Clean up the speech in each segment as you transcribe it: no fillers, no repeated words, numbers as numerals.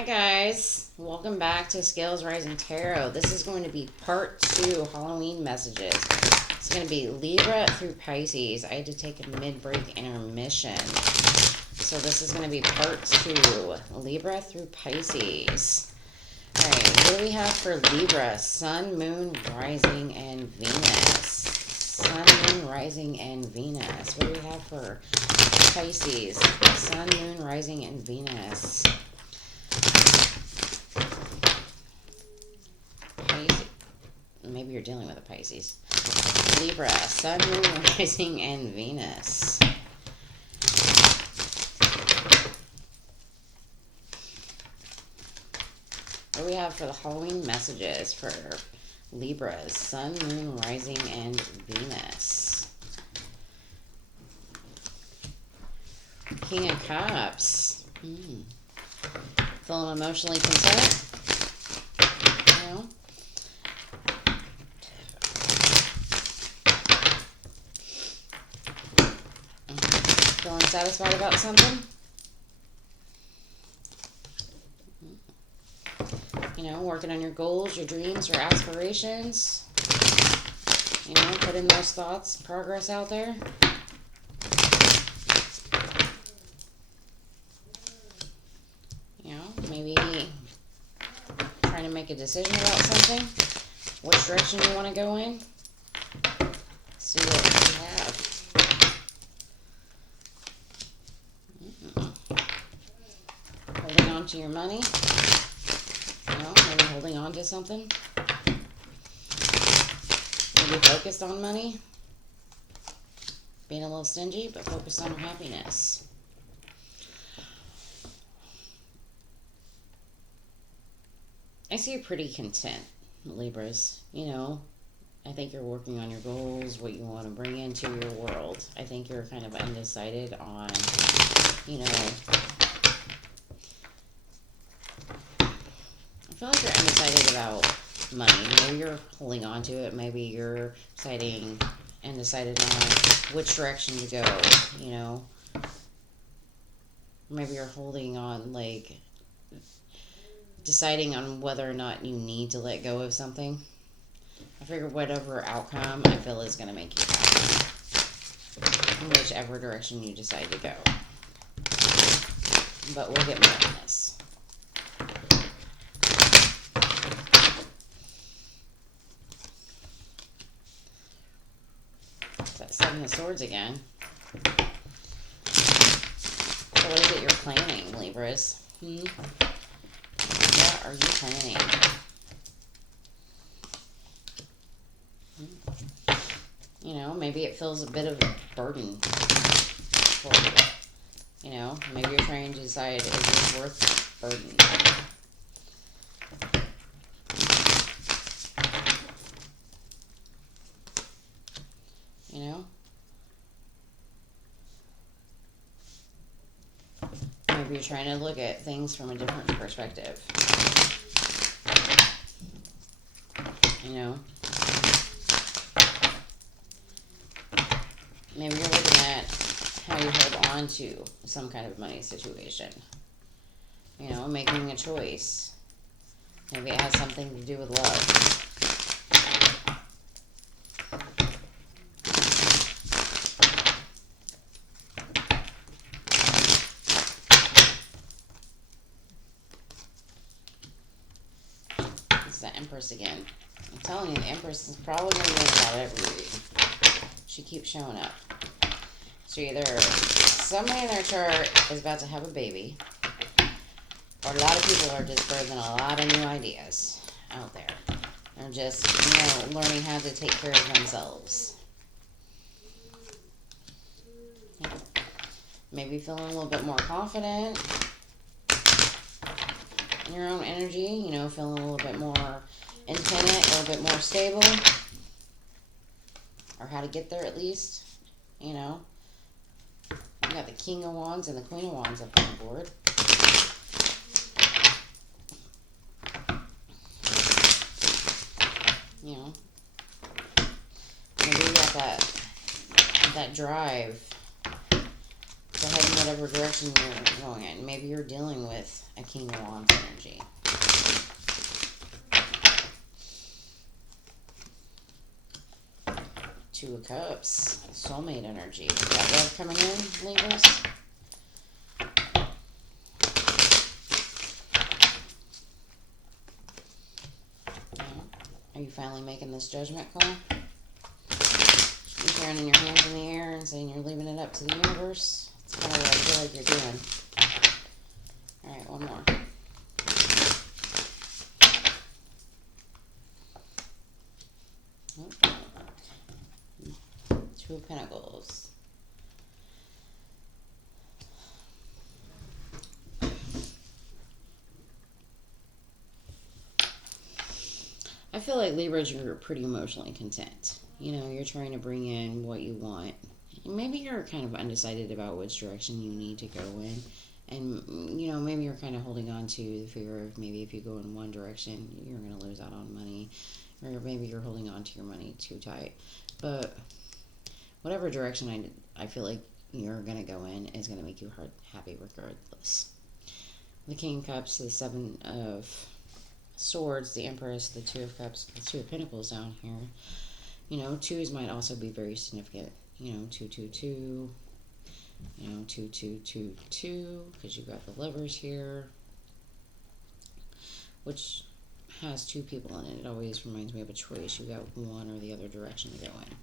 Hi guys, welcome back to Scales Rising Tarot. This is going to be part 2 Halloween messages. It's going to be Libra through Pisces. I had to take a mid-break intermission. So this is going to be part 2, Libra through Pisces. Alright, what do we have for Libra? Sun, Moon, Rising, and Venus. Sun, Moon, Rising, and Venus. What do we have for Pisces? Sun, Moon, Rising, and Venus. Maybe you're dealing with a Pisces. Libra, Sun, Moon, Rising, and Venus. What do we have for the Halloween messages for Libras? Sun, Moon, Rising, and Venus. King of Cups. Feeling emotionally content? No? Feeling satisfied about something? You know, working on your goals, your dreams, your aspirations. You know, putting those thoughts, progress out there. You know, maybe trying to make a decision about something. Which direction you want to go in. See what we have. Holding on to your money. You know, maybe holding on to something. Maybe focused on money. Being a little stingy, but focused on your happiness. I see you pretty content, Libras. You know, I think you're working on your goals, what you want to bring into your world. I think you're kind of undecided on, you know, I feel like you're undecided about money. Maybe you're holding on to it. Maybe you're deciding and decided on which direction to go, you know. Maybe you're holding on, like, deciding on whether or not you need to let go of something. I figure whatever outcome I feel is going to make you happy. In whichever direction you decide to go. But we'll get more on this. That Seven of Swords again. So what is it you're planning, Libras? What are you planning? You know, maybe it feels a bit of a burden for you. You know, maybe you're trying to decide if it's worth burden. You know? Maybe you're trying to look at things from a different perspective. You know? Maybe you're looking at how you hold on to some kind of money situation. You know, making a choice. Maybe it has something to do with love. It's the Empress again. I'm telling you, the Empress is probably going to be in about every reading. She keeps showing up. So either somebody in their chart is about to have a baby, or a lot of people are just birthing a lot of new ideas out there. They're just, you know, learning how to take care of themselves. Maybe feeling a little bit more confident in your own energy, you know, feeling a little bit more independent, a little bit more stable, or how to get there at least, you know. We got the King of Wands and the Queen of Wands up on the board. You know, maybe you got that drive Go ahead in whatever direction you're going in. Maybe you're dealing with a King of Wands energy. Two of Cups, soulmate energy. Is that love coming in, Libras? Are you finally making this judgment call? You're throwing your hands in the air and saying you're leaving it up to the universe? That's kind of what I feel like you're doing. Alright, one more. Two of Pentacles. I feel like Libras, you're pretty emotionally content. You know, you're trying to bring in what you want. Maybe you're kind of undecided about which direction you need to go in. And, you know, maybe you're kind of holding on to the fear of maybe if you go in one direction, you're going to lose out on money. Or maybe you're holding on to your money too tight. But whatever direction I feel like you're going to go in is going to make you happy regardless. The King of Cups, the Seven of Swords, the Empress, the Two of Cups, the Two of Pentacles down here. You know, twos might also be very significant. You know, 222. You know, 2222, because you've got the Lovers here, which has two people in it. It always reminds me of a choice. You got one or the other direction to go in.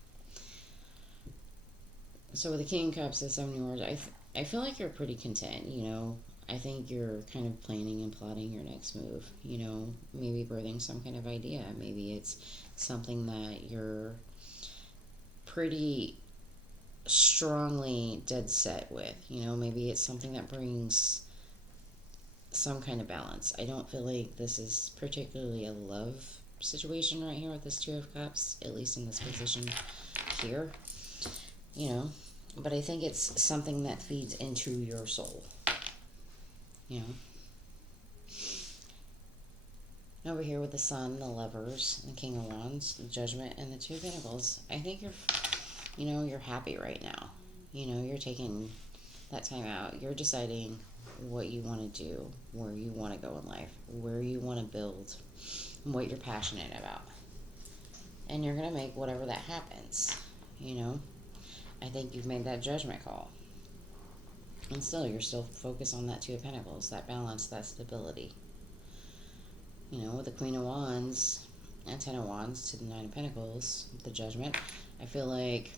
So with the King of Cups, the Seven of Swords, I feel like you're pretty content. You know, I think you're kind of planning and plotting your next move. You know, maybe birthing some kind of idea. Maybe it's something that you're pretty strongly dead set with. You know, maybe it's something that brings some kind of balance. I don't feel like this is particularly a love situation right here with this Two of Cups, at least in this position here. You know, but I think it's something that feeds into your soul. You know, over here with the Sun, the Lovers, the King of Wands, the Judgment, and the Two of Pentacles, I think you're happy right now. You know, you're taking that time out. You're deciding what you want to do, where you want to go in life, where you want to build, and what you're passionate about. And you're going to make whatever that happens. You know, I think you've made that judgment call. And still, you're still focused on that Two of Pentacles, that balance, that stability. You know, with the Queen of Wands and Ten of Wands to the Nine of Pentacles, the Judgment, I feel like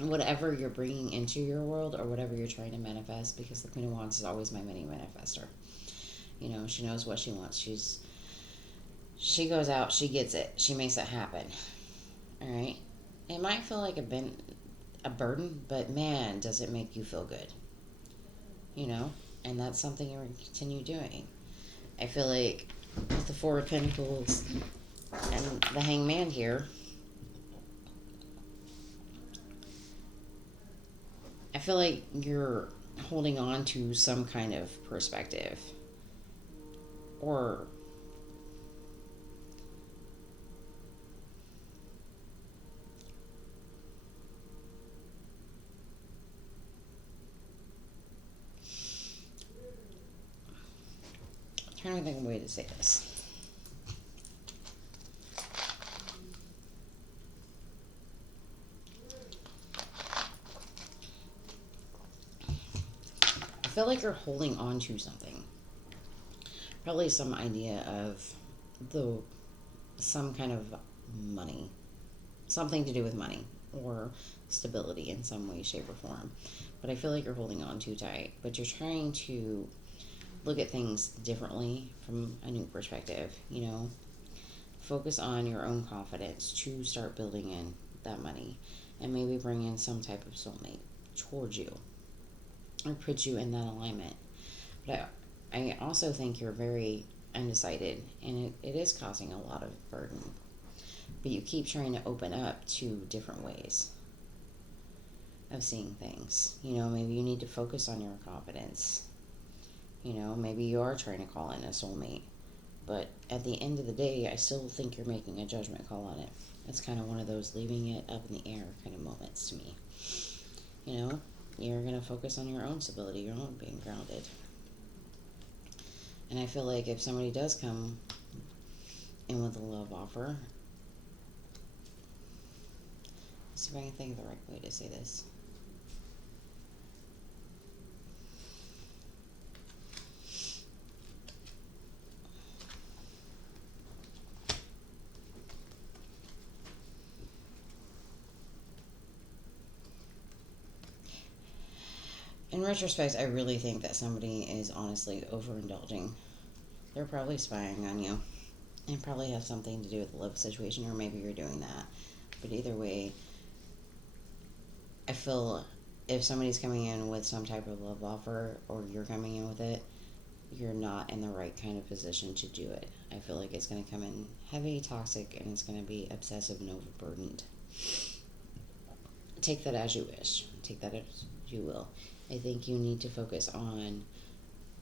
whatever you're bringing into your world or whatever you're trying to manifest, because the Queen of Wands is always my mini manifester. You know, she knows what she wants. She goes out, she gets it, she makes it happen. All right? It might feel like a burden, but man, does it make you feel good. You know? And that's something you're going to continue doing. I feel like with the Four of Pentacles and the Hangman here, I feel like you're holding on to some kind of perspective. Or I'm trying to think of a way to say this. I feel like you're holding on to something. Probably some idea of some kind of money. Something to do with money or stability in some way, shape, or form. But I feel like you're holding on too tight. But you're trying to look at things differently from a new perspective. You know, focus on your own confidence to start building in that money. And maybe bring in some type of soulmate towards you. Or put you in that alignment. But I also think you're very undecided, and it is causing a lot of burden. But you keep trying to open up to different ways of seeing things. You know, maybe you need to focus on your confidence. You know, maybe you are trying to call in a soulmate. But at the end of the day, I still think you're making a judgment call on it. It's kind of one of those leaving it up in the air kind of moments to me. You know? you're going to focus on your own stability, your own being grounded. And I feel like if somebody does come in with a love offer, let's see if I can think of the right way to say this. In retrospect, I really think that somebody is honestly overindulging. They're probably spying on you and probably have something to do with the love situation, or maybe you're doing that. But either way, I feel if somebody's coming in with some type of love offer, or you're coming in with it, you're not in the right kind of position to do it. I feel like it's going to come in heavy, toxic, and it's going to be obsessive and overburdened. Take that as you wish. Take that as you will. I think you need to focus on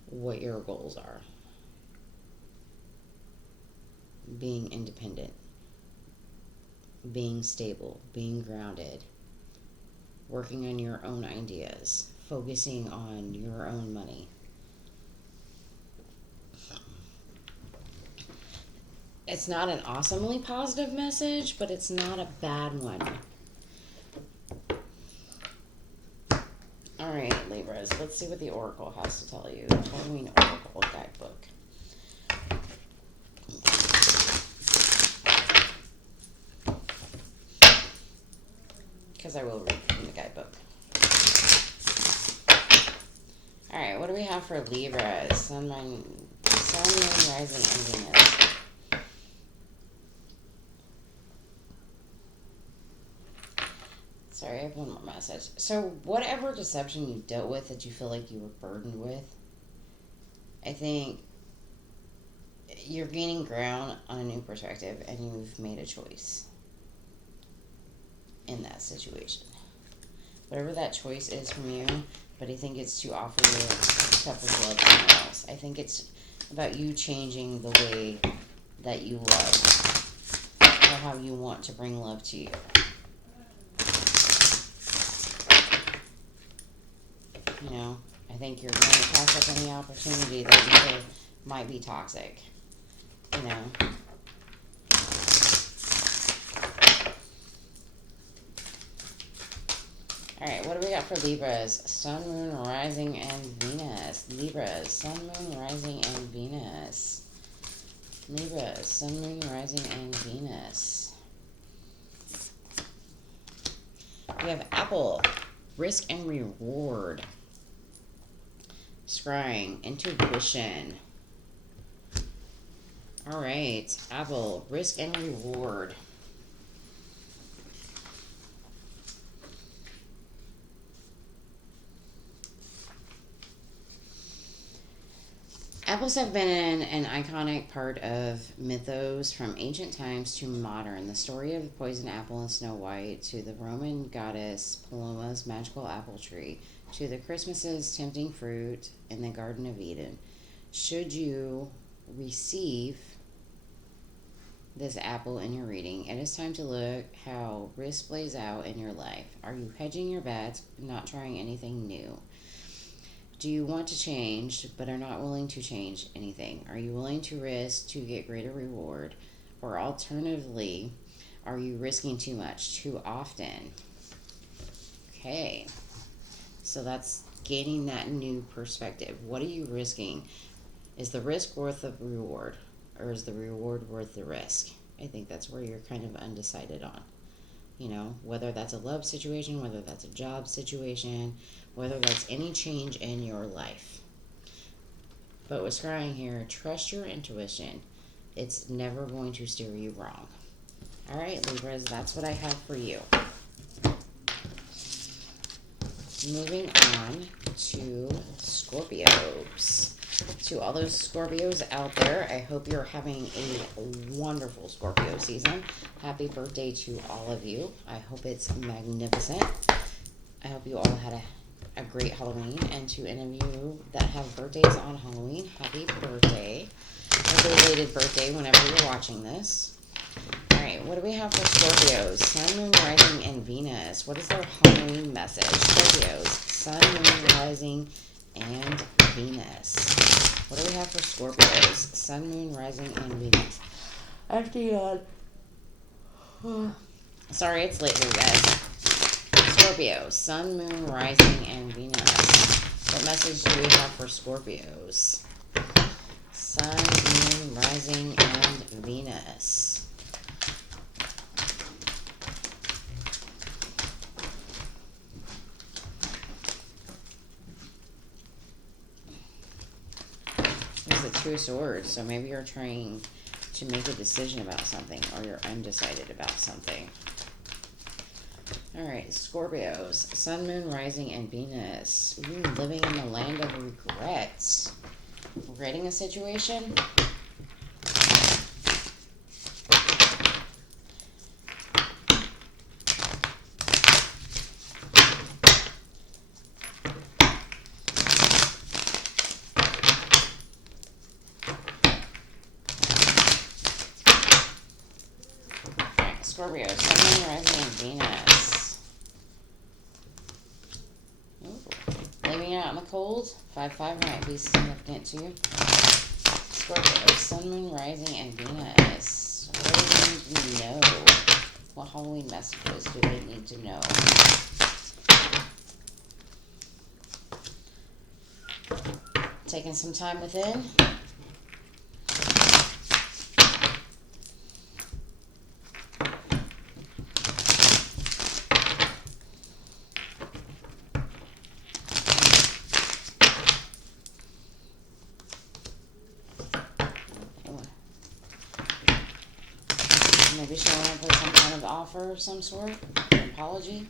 what your goals are. Being independent, being stable, being grounded, working on your own ideas, focusing on your own money. It's not an awesomely positive message, but it's not a bad one. All right, Libras, let's see what the Oracle has to tell you. Halloween Oracle Guidebook. Because I will read from the guidebook. All right, what do we have for Libras? Sun, Moon, Rising, and Venus. Sorry, I have one more message. So whatever deception you dealt with that you feel like you were burdened with, I think you're gaining ground on a new perspective, and you've made a choice in that situation. Whatever that choice is from you, but I think it's to offer you a cup of love to someone else. I think it's about you changing the way that you love, or how you want to bring love to you. You know, I think you're going to pass up any opportunity that you feel might be toxic. You know. Alright, what do we got for Libras? Sun, Moon, Rising, and Venus. Libras, Sun, Moon, Rising, and Venus. Libras, Sun, Moon, Rising, and Venus. We have Apple, Risk and Reward. Scrying, Intuition. Alright, Apple, Risk and Reward. Apples have been an iconic part of mythos from ancient times to modern. The story of the poison apple and Snow White, to the Roman goddess Paloma's magical apple tree, to the Christmas's tempting fruit in the Garden of Eden. Should you receive this apple in your reading, it is time to look how risk plays out in your life. Are you hedging your bets, not trying anything new? Do you want to change, but are not willing to change anything? Are you willing to risk to get greater reward? Or alternatively, are you risking too much, too often? Okay, so that's gaining that new perspective. What are you risking? Is the risk worth the reward? Or is the reward worth the risk? I think that's where you're kind of undecided on. You know, whether that's a love situation, whether that's a job situation, whether that's any change in your life. But with scrying here, trust your intuition. It's never going to steer you wrong. All right, Libras, that's what I have for you. Moving on to Scorpios. To all those Scorpios out there, I hope you're having a wonderful Scorpio season. Happy birthday to all of you. I hope it's magnificent. I hope you all had a great Halloween. And to any of you that have birthdays on Halloween, happy birthday. A belated birthday whenever you're watching this. Alright, what do we have for Scorpios? Sun, Moon, Rising, and Venus. What is their Halloween message? Scorpios, Sun, Moon, Rising, and Venus. What do we have for Scorpios? Sun, Moon, Rising, and Venus. Sorry, it's late here, guys. Scorpio, Sun, Moon, Rising, and Venus. What message do we have for Scorpios? Sun, Moon, Rising, and Venus. There's the Two of Swords, so maybe you're trying to make a decision about something, or you're undecided about something. Alright, Scorpios, Sun, Moon, Rising, and Venus. Ooh, living in the land of regrets. Regretting a situation? Alright, Scorpio, Sun, Moon, Rising, and Venus. Living out in the cold. 5-5 might be significant to you. Scorpio, Sun, Moon, Rising, and Venus. What do they need to know? What Halloween messages do they need to know? Taking some time within. Maybe she'll want to put some kind of offer of some sort, an apology.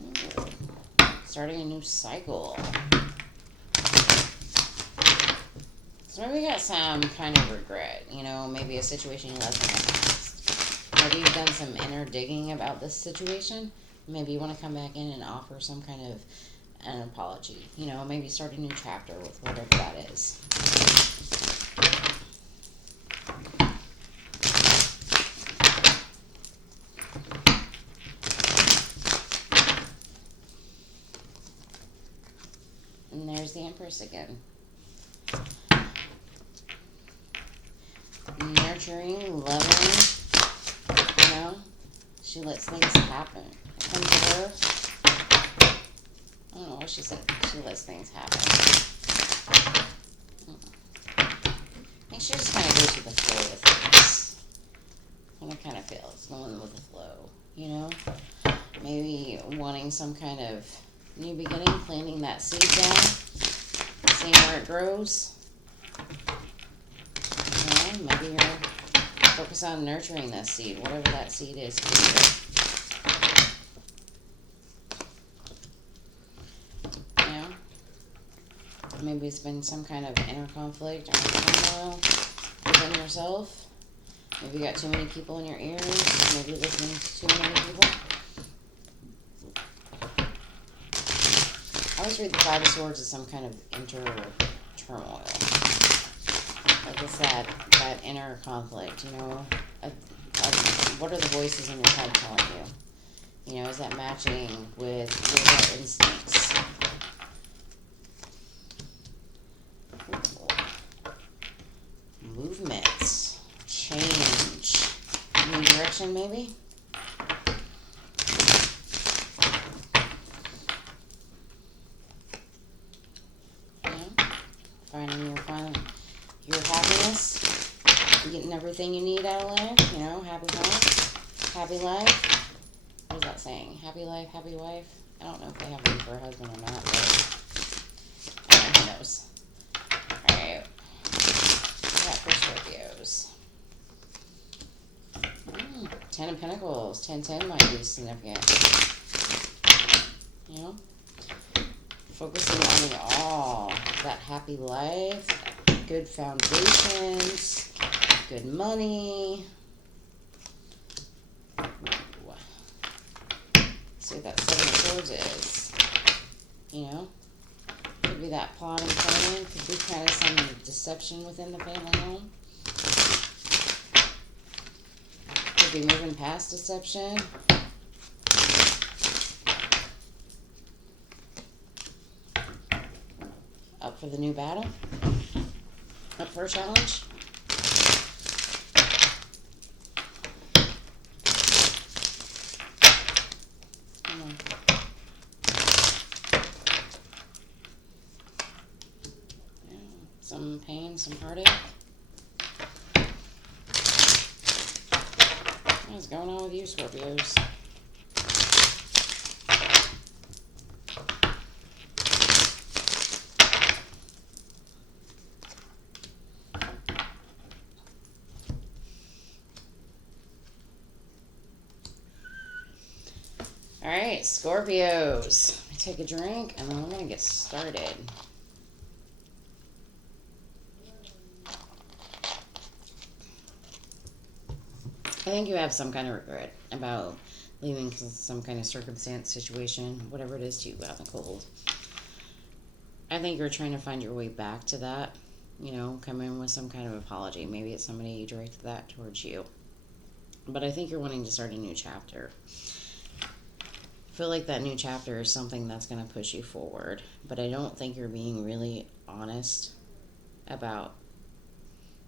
Ooh. Starting a new cycle. So maybe you got some kind of regret, you know, maybe a situation you left in the past. Maybe you've done some inner digging about this situation. Maybe you want to come back in and offer some kind of an apology. You know, maybe start a new chapter with whatever that is. And there's the Empress again. Nurturing, loving, you know, she lets things happen. Come to her. I don't know what she said. She lets things happen. I think she just kind of goes with the flow with things. And it kind of feels going with the flow, you know? Maybe wanting some kind of new beginning, planting that seed down, seeing where it grows. You know, maybe you're focused on nurturing that seed, whatever that seed is for you. You know, maybe it's been some kind of inner conflict or turmoil within yourself. Maybe you got too many people in your ears. Maybe listening to too many people. I always read the Five of Swords as some kind of inner turmoil. Like it's that inner conflict, you know. What are the voices in your head telling you? You know, is that matching with your gut instincts? Movements, change, new direction maybe? Finding your happiness, getting everything you need out of life, you know, happy home, happy life. What is that saying? Happy life, happy wife? I don't know if they have one for a husband or not, but I don't know, who knows. Alright. What got for Scorpios? 10 of Pentacles. 10-10 might be significant. You know? Focusing on the all. That happy life, good foundations, good money. Ooh. See what that Seven of Swords is. You know? Could be that plot and plan. Could be kind of some deception within the family home. Could be moving past deception. Up for the new battle. Up for a challenge. Come on. Yeah, some pain, some heartache. What's going on with you, Scorpios? All right, Scorpios. Let me take a drink and then we're going to get started. I think you have some kind of regret about leaving some kind of circumstance, situation, whatever it is to you out in the cold. I think you're trying to find your way back to that, you know, come in with some kind of apology. Maybe it's somebody you directed that towards you. But I think you're wanting to start a new chapter. I feel like that new chapter is something that's going to push you forward. But I don't think you're being really honest about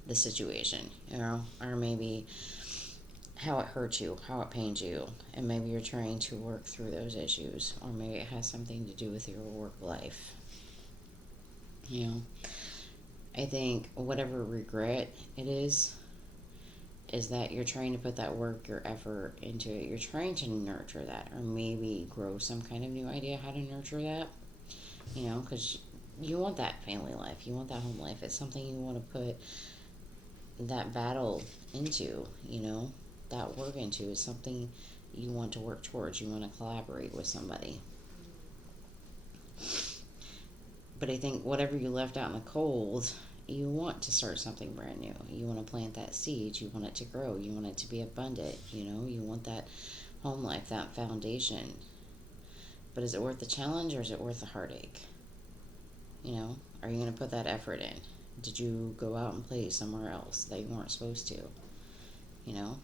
the situation, you know, or maybe how it hurt you, how it pains you, and maybe you're trying to work through those issues, or maybe it has something to do with your work life. You know, I think whatever regret it is that you're trying to put that work, your effort into it. You're trying to nurture that, or maybe grow some kind of new idea how to nurture that, you know, because you want that family life, you want that home life. It's something you want to put that battle into, you know, that work into. Is something you want to work towards. You want to collaborate with somebody. But I think whatever you left out in the cold, you want to start something brand new. You want to plant that seed. You want it to grow. You want it to be abundant. You know, you want that home life, that foundation. But is it worth the challenge, or is it worth the heartache? You know, are you going to put that effort in? Did you go out and play somewhere else that you weren't supposed to? You know?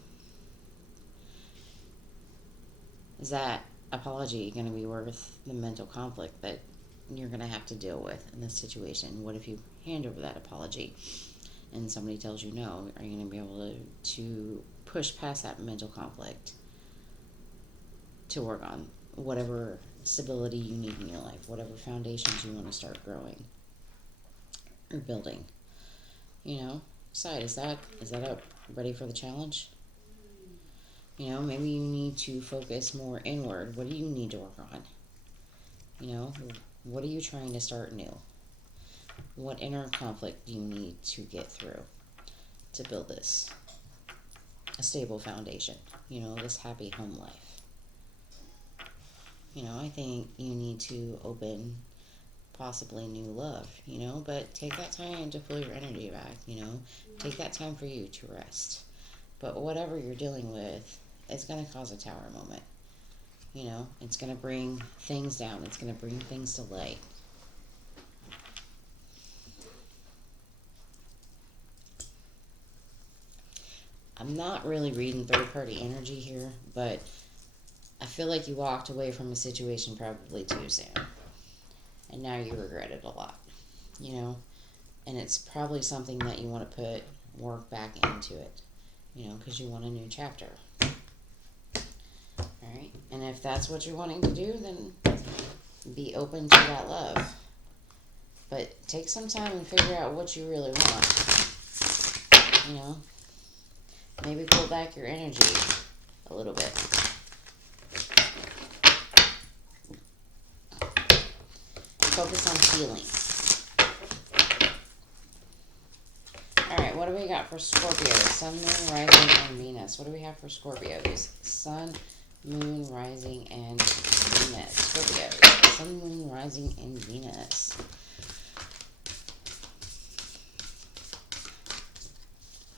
Is that apology going to be worth the mental conflict that you're going to have to deal with in this situation? What if you hand over that apology and somebody tells you no? Are you going to be able to push past that mental conflict to work on whatever stability you need in your life, whatever foundations you want to start growing or building? You know, decide, is that up, ready for the challenge? You know, maybe you need to focus more inward. What do you need to work on? You know, what are you trying to start new? What inner conflict do you need to get through to build this a stable foundation? You know, this happy home life. You know, I think you need to open possibly new love, you know, but take that time to pull your energy back, you know. Take that time for you to rest. But whatever you're dealing with, it's going to cause a tower moment. You know, it's going to bring things down. It's going to bring things to light. I'm not really reading third-party energy here, but I feel like you walked away from a situation probably too soon. And now you regret it a lot, you know? And it's probably something that you want to put work back into it, you know, because you want a new chapter. Alright? And if that's what you're wanting to do, then be open to that love. But take some time and figure out what you really want. You know? Maybe pull back your energy a little bit. Focus on healing. Alright, what do we got for Scorpio? Sun, Moon, Rising, and Venus. What do we have for Scorpios? Sun, Moon, Rising, and Venus. Scorpios. Sun, Moon, Rising, and Venus.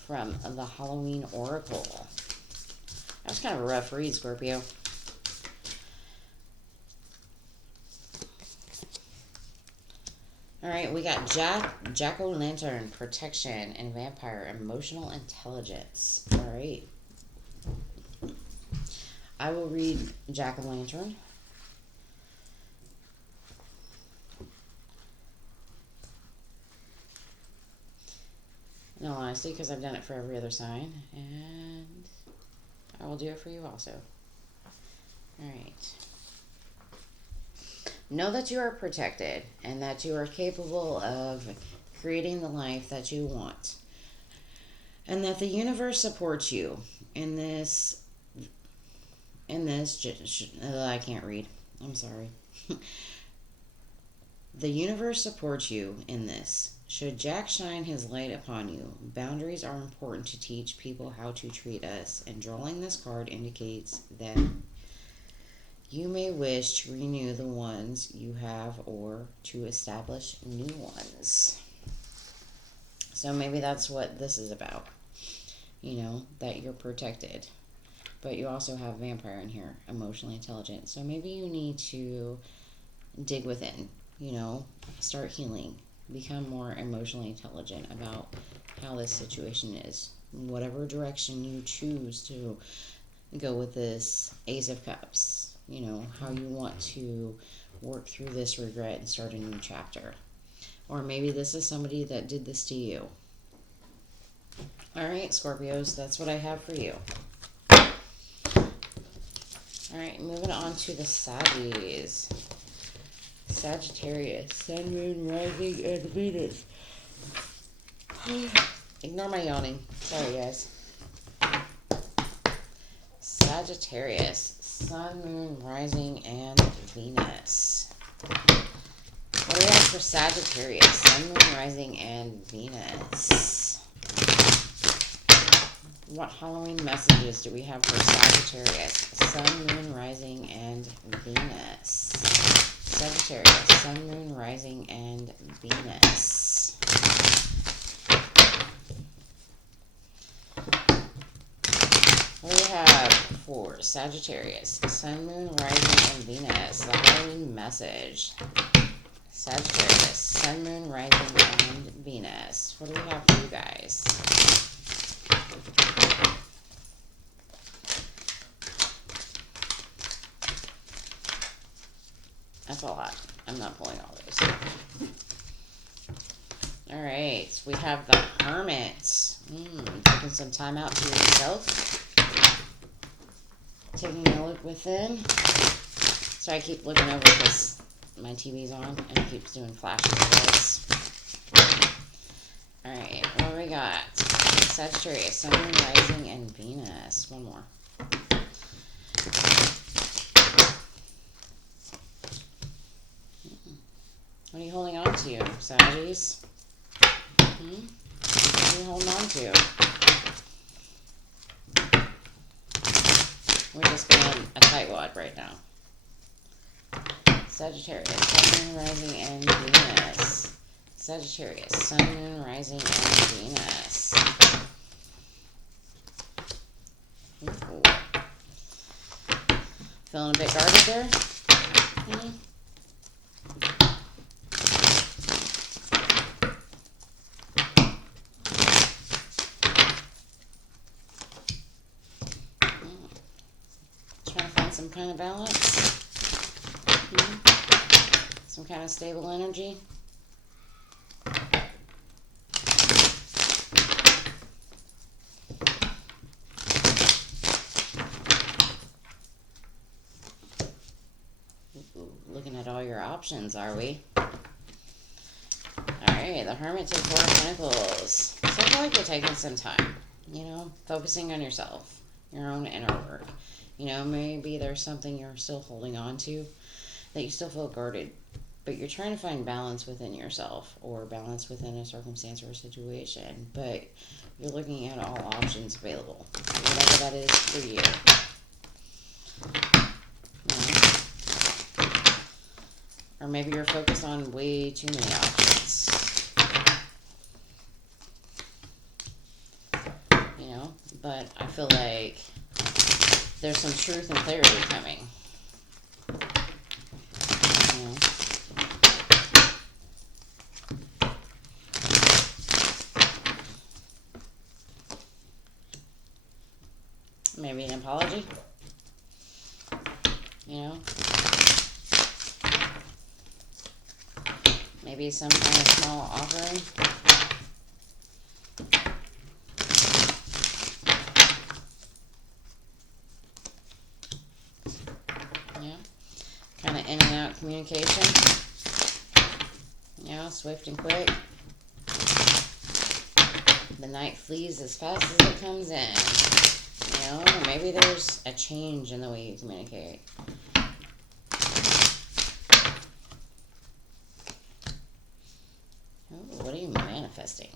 From the Halloween Oracle. That was kind of a rough read, Scorpio. All right, we got Jack-o'-lantern, protection, and vampire, emotional intelligence. All right. I will read Jack-o'-lantern. In all honesty, because I've done it for every other sign, and I will do it for you also. All right. Know that you are protected and that you are capable of creating the life that you want, and that the universe supports you in this. I can't read. I'm sorry. The universe supports you in this. Should Jack shine his light upon you, boundaries are important to teach people how to treat us, and drawing this card indicates that you may wish to renew the ones you have or to establish new ones. So maybe that's what this is about. You know, that you're protected. But you also have vampire in here, emotionally intelligent. So maybe you need to dig within, you know, start healing. Become more emotionally intelligent about how this situation is. Whatever direction you choose to go with this Ace of Cups. You know, how you want to work through this regret and start a new chapter. Or maybe this is somebody that did this to you. Alright, Scorpios, that's what I have for you. Alright, moving on to the Saggies. Sagittarius, Sun, Moon, Rising, and Venus. Ignore my yawning. Sorry, guys. Sagittarius, Sun, Moon, Rising, and Venus. What do we have for Sagittarius, Sun, Moon, Rising, and Venus? What Halloween messages do we have for Sagittarius, Sun, Moon, Rising, and Venus? Sagittarius, Sun, Moon, Rising, and Venus. What do we have for Sagittarius, Sun, Moon, Rising, and Venus? The Halloween message. Sagittarius, Sun, Moon, Rising, and Venus. What do we have for you guys? That's a lot. I'm not pulling all those. Alright, we have the Hermit. Taking some time out to yourself. Taking a look within. So I keep looking over because my TV's on and it keeps doing flashes of this. Alright, what do we got? Sagittarius, Sun, Moon, Rising, and Venus. One more. What are you holding on to, Saggies? What are you holding on to? We're just going a tightwad right now. Sagittarius, Sun, Moon, Rising, and Venus. Sagittarius, Sun, Moon, Rising, and Venus. Ooh. Feeling a bit guarded there? Trying to find some kind of balance. Some kind of stable energy. Looking at all your options, are we? Alright, the Hermit took 4 of Pentacles. So I feel like you're taking some time, you know, focusing on yourself, your own inner work. You know, maybe there's something you're still holding on to that you still feel guarded, but you're trying to find balance within yourself or balance within a circumstance or a situation, but you're looking at all options available, whatever that is for you. Or maybe you're focused on way too many options. You know, but I feel like there's some truth and clarity coming. You know? apology. You know? Maybe some kind of small offering. Yeah. Kind of in and out communication. You know, swift and quick. The night flees as fast as it comes in. You know, or maybe there's a change in the way you communicate. Ooh, what are you manifesting?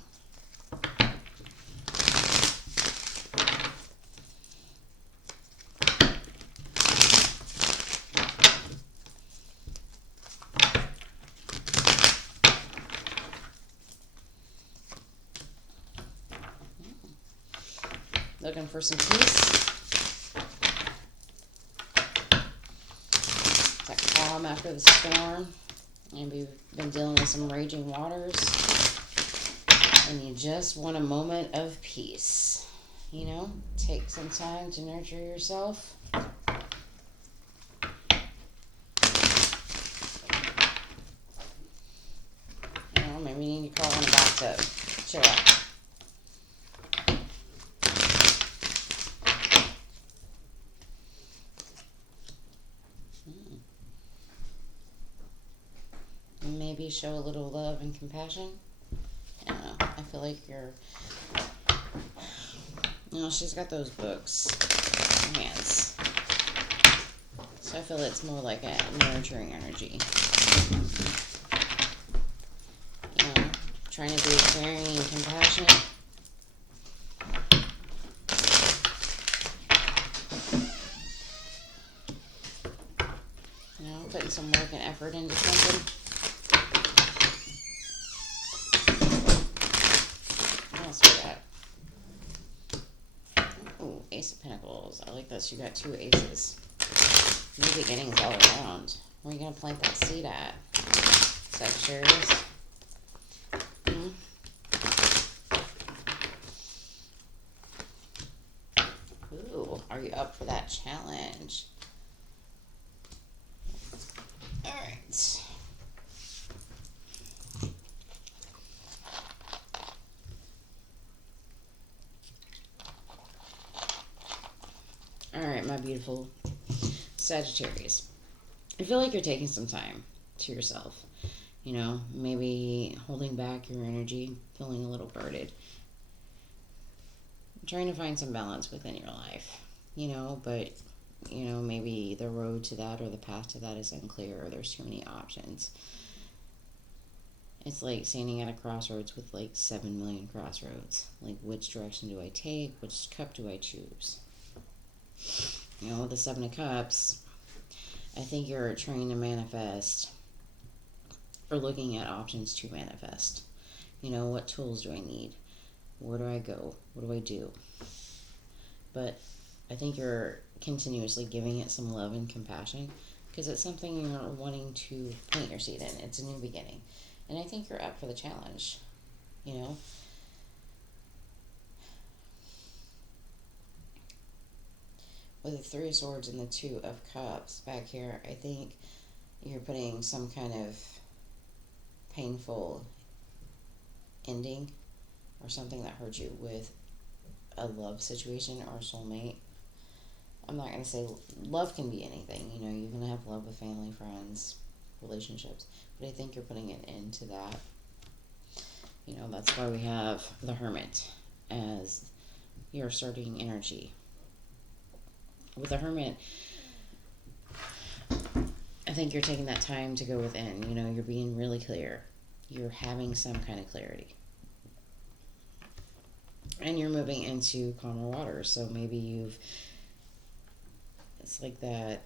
Looking for some peace. That calm after the storm. Maybe you've been dealing with some raging waters. And you just want a moment of peace. You know, take some time to nurture yourself. You know, maybe you need to crawl in a bathtub. Chill out. Maybe show a little love and compassion. I don't know. I feel like you're... You know, she's got those books in her hands. So I feel it's more like a nurturing energy. You know, trying to be caring and compassionate. You know, putting some work and effort into something. Ooh, Ace of Pentacles. I like this. You got 2 aces. New beginnings all around. Where are you going to plant that seed at? Sagittarius? Ooh, are you up for that challenge? Alright. Alright, my beautiful Sagittarius. I feel like you're taking some time to yourself. You know, maybe holding back your energy, feeling a little guarded. Trying to find some balance within your life. You know, but, you know, maybe the road to that or the path to that is unclear or there's too many options. It's like standing at a crossroads with like 7 million crossroads. Like, which direction do I take? Which cup do I choose? You know, with the 7 of Cups, I think you're trying to manifest or looking at options to manifest. You know, what tools do I need? Where do I go? What do I do? But I think you're continuously giving it some love and compassion because it's something you're wanting to plant your seed in. It's a new beginning. And I think you're up for the challenge, you know? With the 3 of Swords and the 2 of Cups back here, I think you're putting some kind of painful ending or something that hurt you with a love situation or a soulmate. I'm not going to say love can be anything. You know, you're going to have love with family, friends, relationships. But I think you're putting an end to that. You know, that's why we have the Hermit as your starting energy. With the Hermit, I think you're taking that time to go within. You know, you're being really clear. You're having some kind of clarity. And you're moving into calmer waters. So maybe it's like that,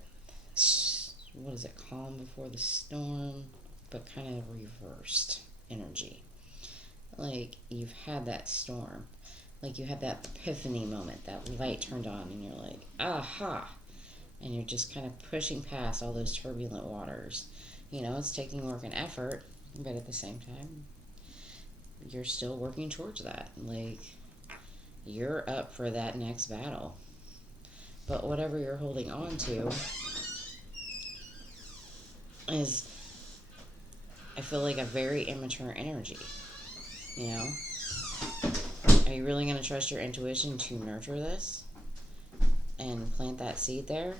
what is it, calm before the storm, but kind of reversed energy. Like, you've had that storm. Like, you had that epiphany moment, that light turned on, and you're like, aha! And you're just kind of pushing past all those turbulent waters. You know, it's taking work and effort, but at the same time, you're still working towards that. Like, you're up for that next battle. But whatever you're holding on to is, I feel like, a very immature energy. You know? Are you really going to trust your intuition to nurture this and plant that seed there?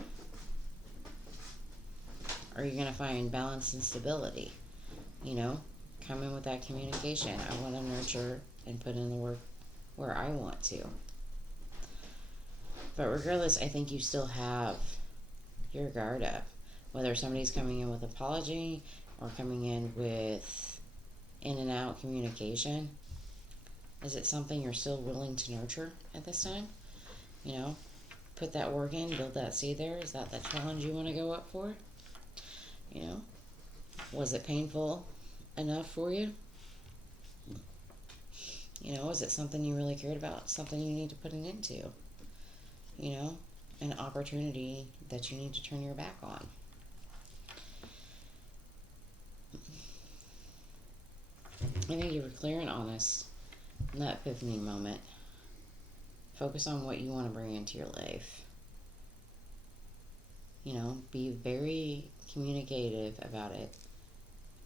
Or are you going to find balance and stability? You know? Come in with that communication. I want to nurture and put in the work where I want to. But regardless, I think you still have your guard up. Whether somebody's coming in with apology or coming in with in and out communication, is it something you're still willing to nurture at this time? You know, put that work in, build that seed there. Is that the challenge you want to go up for? You know, was it painful enough for you? You know, is it something you really cared about? Something you need to put an end to? You know, an opportunity that you need to turn your back on. I think you were clear and honest in that epiphany moment. Focus on what you want to bring into your life. You know, be very communicative about it.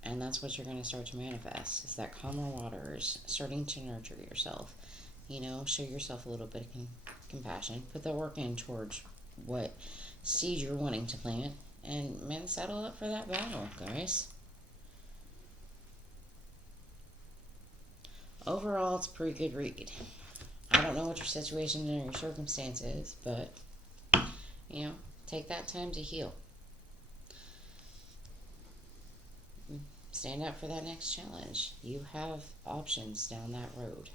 And that's what you're going to start to manifest. Is that calmer waters, starting to nurture yourself. You know, show yourself a little bit of compassion. Put the work in towards what seed you're wanting to plant. And, man, settle up for that battle, guys. Overall, it's a pretty good read. I don't know what your situation and your circumstance is, but, you know, take that time to heal. Stand up for that next challenge. You have options down that road.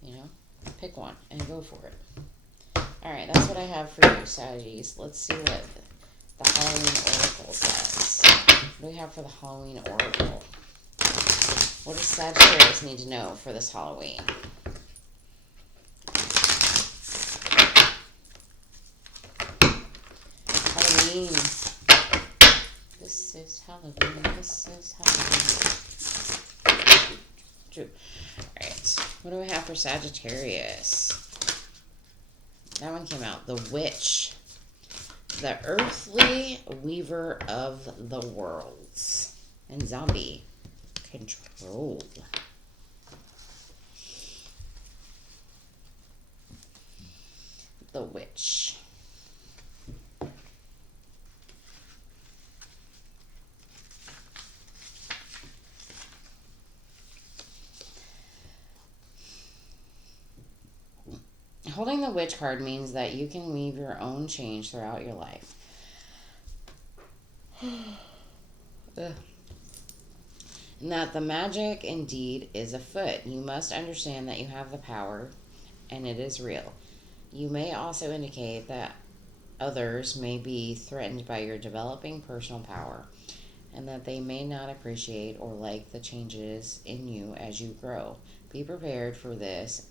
You know, pick one and go for it. Alright, that's what I have for you, Saggies. Let's see what the Halloween Oracle says. What do we have for the Halloween Oracle? What does Sagittarius need to know for this Halloween? Halloween. This is Halloween. This is Halloween. True. Alright. What do we have for Sagittarius? That one came out. The Witch. The earthly weaver of the worlds. And zombie. Control. The Witch. Holding the Witch card means that you can weave your own change throughout your life. And that the magic indeed is afoot. You must understand that you have the power and it is real. You may also indicate that others may be threatened by your developing personal power and that they may not appreciate or like the changes in you as you grow. Be prepared for this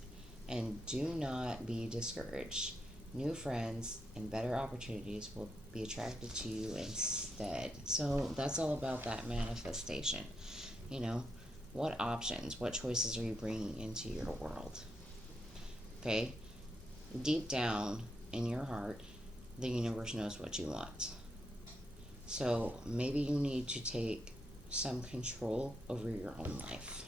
and do not be discouraged. New friends and better opportunities will be attracted to you instead. So that's all about that manifestation. You know, what options, what choices are you bringing into your world? Okay? Deep down in your heart, the universe knows what you want. So maybe you need to take some control over your own life.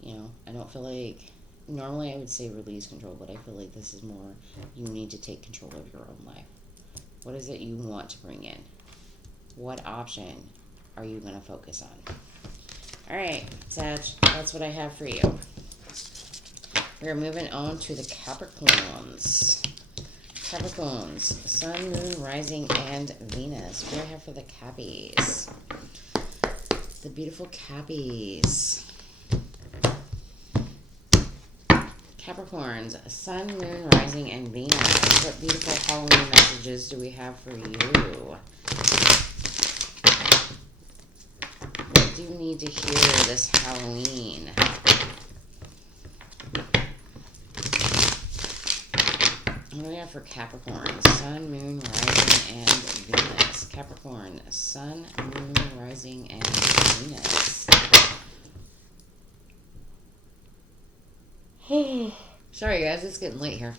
You know, I don't feel like, normally I would say release control, but I feel like this is more, you need to take control of your own life. What is it you want to bring in? What option are you going to focus on? Alright, Sag, that's what I have for you. We're moving on to the Capricorns. Capricorns, Sun, Moon, Rising, and Venus. What do I have for the Cappies? The beautiful Cappies. Capricorns, Sun, Moon, Rising, and Venus. What beautiful Halloween messages do we have for you? What do you need to hear this Halloween? What do we have for Capricorn? Sun, Moon, Rising, and Venus. Capricorn, Sun, Moon, Rising, and Venus. Sorry guys, it's getting late here.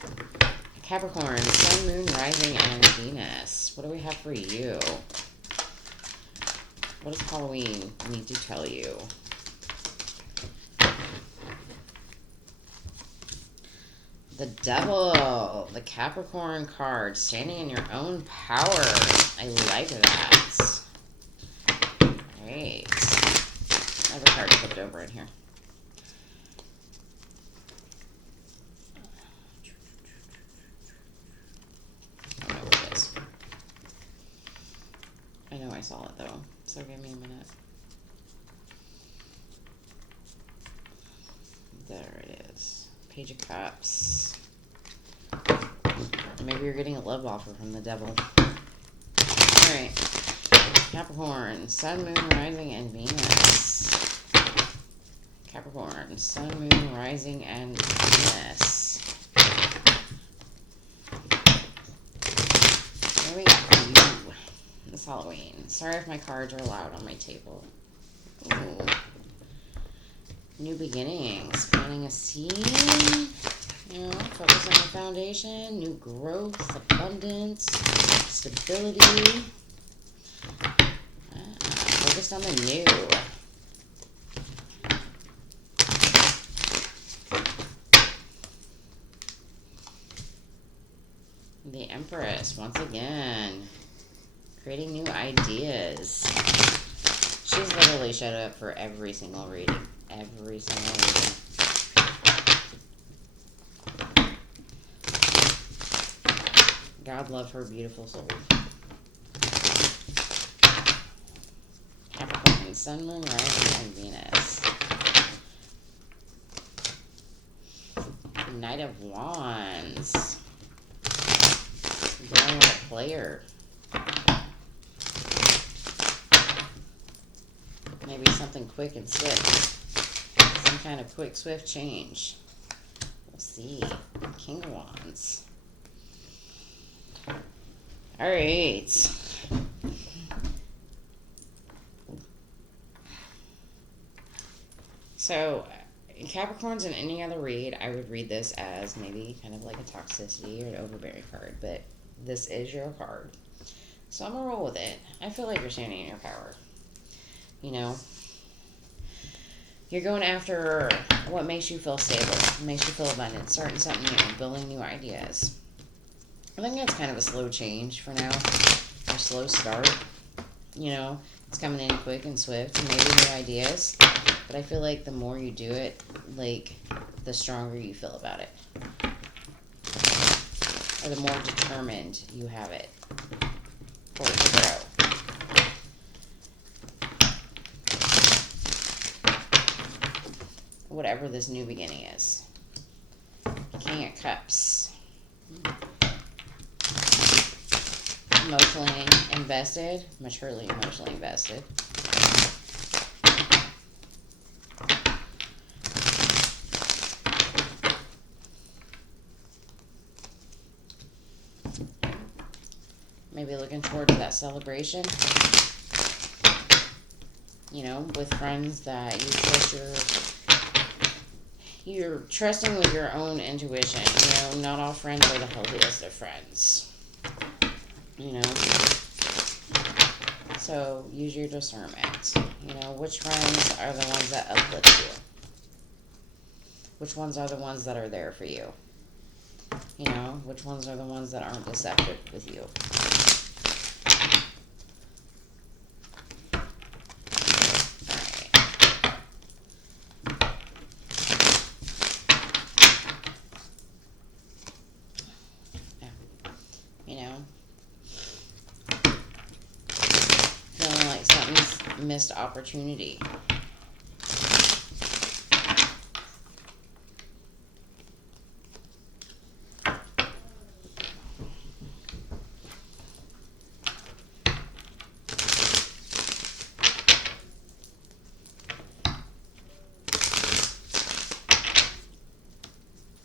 Capricorn, Sun, Moon, Rising, and Venus. What do we have for you? What does Halloween need to tell you? The Devil, the Capricorn card, standing in your own power. I like that. Alright. I have a card flipped over in here. I don't know what it is. I know I saw it though, so give me a minute. There it is. Page of Cups. Maybe you're getting a love offer from the Devil. Alright. Capricorn, Sun, Moon, Rising, and Venus. Capricorn, Sun, Moon, Rising, and Venus. What do we got for you this Halloween? Sorry if my cards are loud on my table. Ooh. New beginnings, planting a seed, you know, focus on the foundation, new growth, abundance, stability, focus on the new. The Empress, once again, creating new ideas. She's literally showed up for every single reading. Every single reading. God love her beautiful soul. Capricorn, Sun, Moon, Rising, and Venus. Knight of Wands. Brilliant player. Maybe something quick and swift. Some kind of quick, swift change. We'll see. King of Wands. Alright. So, Capricorns in any other read, I would read this as maybe kind of like a toxicity or an overbearing card. But this is your card. So I'm going to roll with it. I feel like you're standing in your power. You know, you're going after what makes you feel stable, makes you feel abundant, starting something new, building new ideas. I think that's kind of a slow change for now, or slow start. You know, it's coming in quick and swift, and maybe new ideas. But I feel like the more you do it, like, the stronger you feel about it. Or the more determined you have it for it to grow. Whatever this new beginning is. King of Cups. Emotionally invested. Maturely emotionally invested. Maybe looking forward to that celebration. You know, with friends that you trust you're trusting with your own intuition. You know, not all friends are the healthiest of friends. You know? So, use your discernment. You know, which friends are the ones that uplift you? Which ones are the ones that are there for you? You know, which ones are the ones that aren't deceptive with you? Missed opportunity.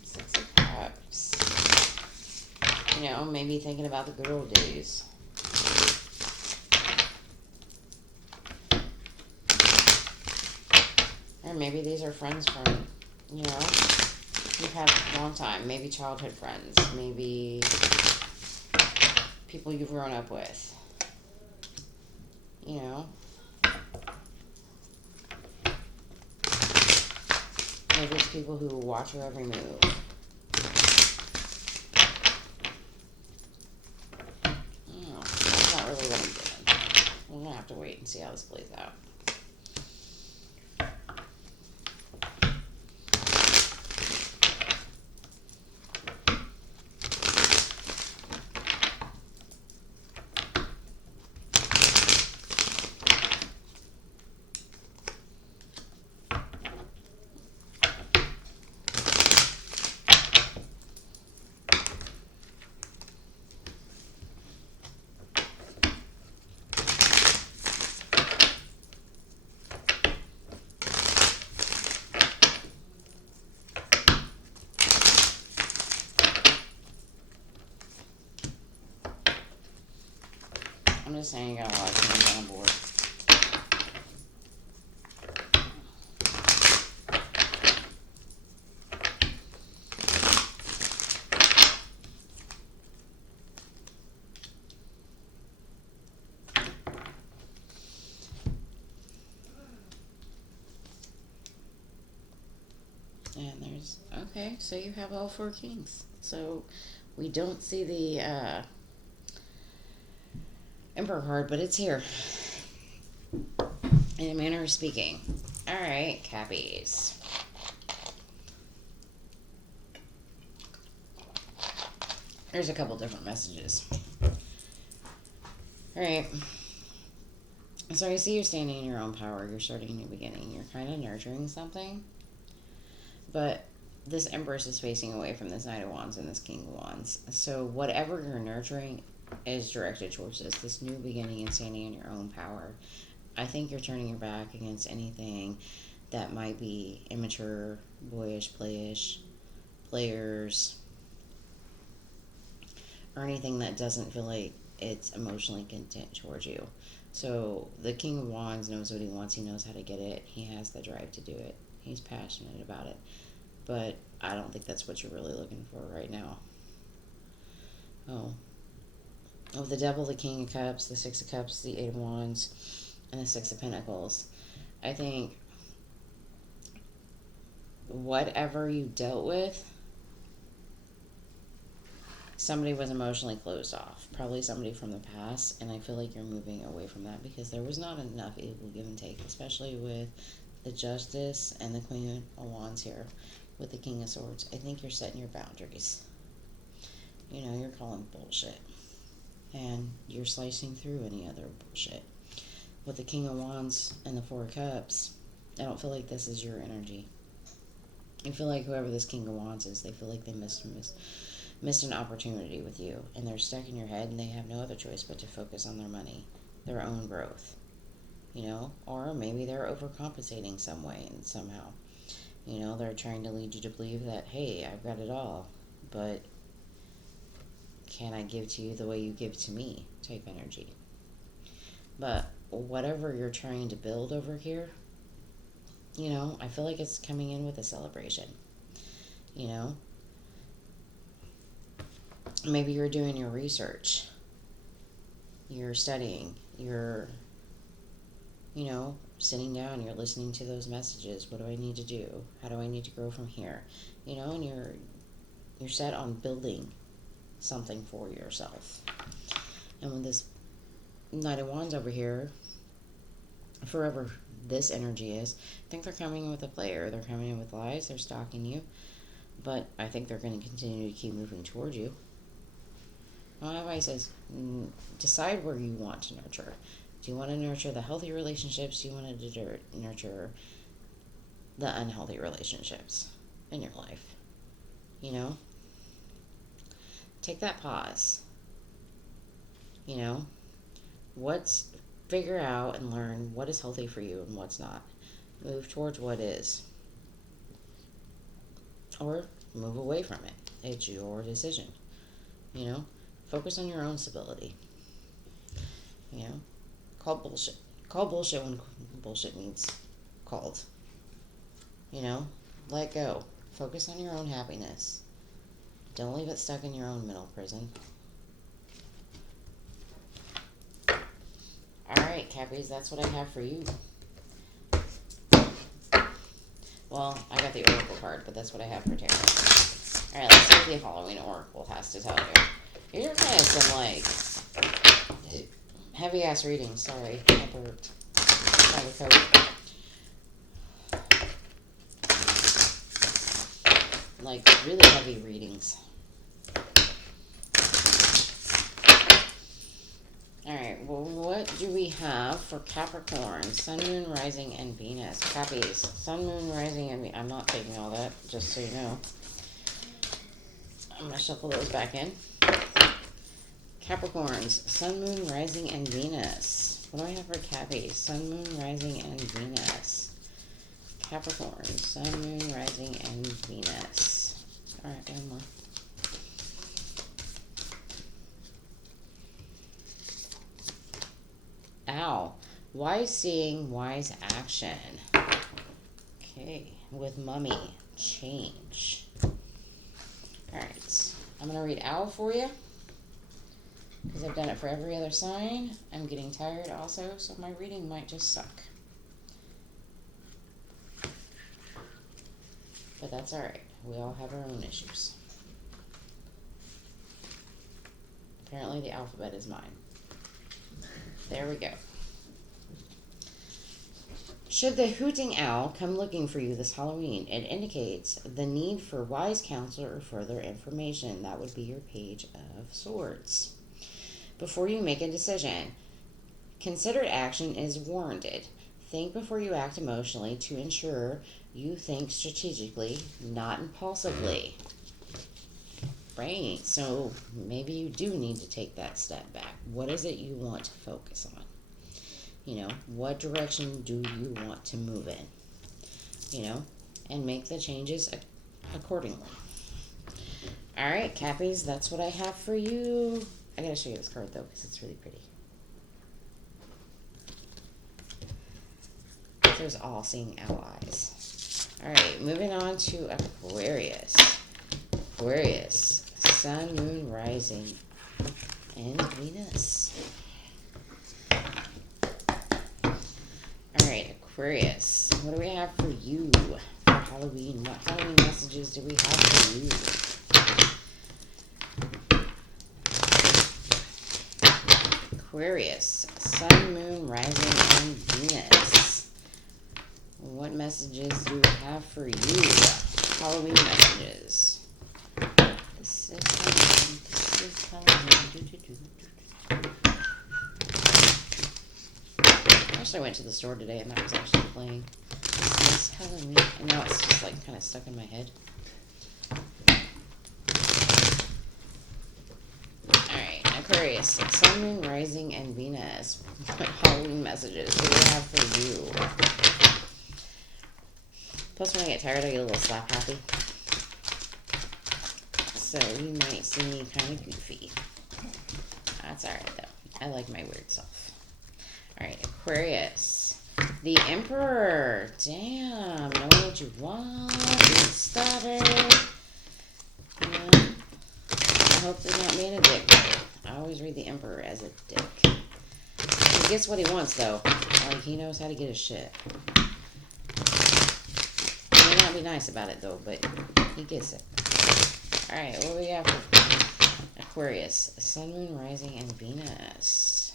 Six of Cups. You know, maybe thinking about the good old days. Or maybe these are friends from, you know, You've had a long time. Maybe childhood friends. Maybe people you've grown up with. You know? Maybe it's people who watch your every move. Oh, that's not really what I'm doing. We're going to have to wait and see how this plays out. I'm just saying you got a lot of things on board. And there's, okay, so you have all 4 kings. So we don't see the Emperor card, but it's here. In a manner of speaking. Alright, Cappies. There's a couple different messages. Alright. So I see you're standing in your own power. You're starting a new beginning. You're kind of nurturing something. But this Empress is facing away from this Knight of Wands and this King of Wands. So whatever you're nurturing is directed towards this new beginning and standing in your own power. I think you're turning your back against anything that might be immature, boyish, playish, players, or anything that doesn't feel like it's emotionally content towards you. So the King of Wands knows what he wants. He knows how to get it. He has the drive to do it. He's passionate about it. But I don't think that's what you're really looking for right now. Of the Devil, the King of Cups, the Six of Cups, the Eight of Wands, and the Six of Pentacles. I think whatever you dealt with, somebody was emotionally closed off. Probably somebody from the past, and I feel like you're moving away from that because there was not enough equal give and take, especially with the Justice and the Queen of Wands here with the King of Swords. I think you're setting your boundaries. You know, you're calling bullshit. And you're slicing through any other bullshit. With the King of Wands and the Four of Cups, I don't feel like this is your energy. I feel like whoever this King of Wands is, they feel like they missed an opportunity with you. And they're stuck in your head and they have no other choice but to focus on their money, their own growth. You know? Or maybe they're overcompensating some way and somehow. You know, they're trying to lead you to believe that, hey, I've got it all. But can I give to you the way you give to me type energy. But whatever you're trying to build over here, you know, I feel like it's coming in with a celebration. You know? Maybe you're doing your research. You're studying. You're, you know, sitting down. You're listening to those messages. What do I need to do? How do I need to grow from here? You know, and you're set on building something for yourself. And with this Knight of Wands over here, forever this energy is, I think they're coming in with a player. They're coming in with lies. They're stalking you. But I think they're going to continue to keep moving toward you. My advice is decide where you want to nurture. Do you want to nurture the healthy relationships? Do you want to nurture the unhealthy relationships in your life? You know? Take that pause. You know? Figure out and learn what is healthy for you and what's not. Move towards what is. Or move away from it. It's your decision. You know? Focus on your own stability. You know? Call bullshit. Call bullshit when bullshit needs called. You know? Let go. Focus on your own happiness. Don't leave it stuck in your own mental prison. Alright, Cappies, that's what I have for you. Well, I got the Oracle card, but that's what I have for tarot. Alright, let's see what the Halloween Oracle has to tell you. These are kind of some, like, heavy-ass readings. Sorry, I burped. Try to cope. Like, really heavy readings. Alright, well, what do we have for Capricorn? Sun, Moon, Rising, and Venus. Cappies. Sun, Moon, Rising, and Venus. I'm not taking all that, just so you know. I'm going to shuffle those back in. Capricorns. Sun, Moon, Rising, and Venus. What do I have for Cappies? Sun, Moon, Rising, and Venus. Capricorn. Sun, Moon, Rising, and Venus. Alright, one more. Ow. Wise seeing, wise action. Okay. With Mummy. Change. Alright. I'm going to read Owl for you. Because I've done it for every other sign. I'm getting tired also, so my reading might just suck. But that's alright. We all have our own issues. Apparently the alphabet is mine. There we go. Should the hooting owl come looking for you this Halloween, it indicates the need for wise counsel or further information. That would be your Page of Swords. Before you make a decision, considered action is warranted. Think before you act emotionally to ensure you think strategically, not impulsively. Right, so maybe you do need to take that step back. What is it you want to focus on? You know, what direction do you want to move in? You know, and make the changes accordingly. All right, Cappies, that's what I have for you. I gotta show you this card though, because it's really pretty. There's all-seeing allies. All right, moving on to Aquarius. Aquarius, Sun, Moon, Rising, and Venus. All right, Aquarius, what do we have for you for Halloween? What Halloween messages do we have for you? Aquarius, Sun, Moon, Rising, and Venus. What messages do we have for you? Halloween messages. This is Halloween. This is Halloween. Actually, I went to the store today and that was actually playing. This is Halloween. And now it's just like kind of stuck in my head. Aquarius, Sun, Moon, Rising, and Venus. What Halloween messages do we have for you? Plus, when I get tired, I get a little slap happy. So, you might see me kind of goofy. That's alright, though. I like my weird self. Alright, Aquarius. The Emperor. Damn, know what you want. Get started. Yeah. I hope they're not being a dick. I always read the Emperor as a dick. He gets what he wants, though. Like, he knows how to get his shit. He may not be nice about it, though, but he gets it. Alright, what do we have for Aquarius? Sun, Moon, Rising, and Venus.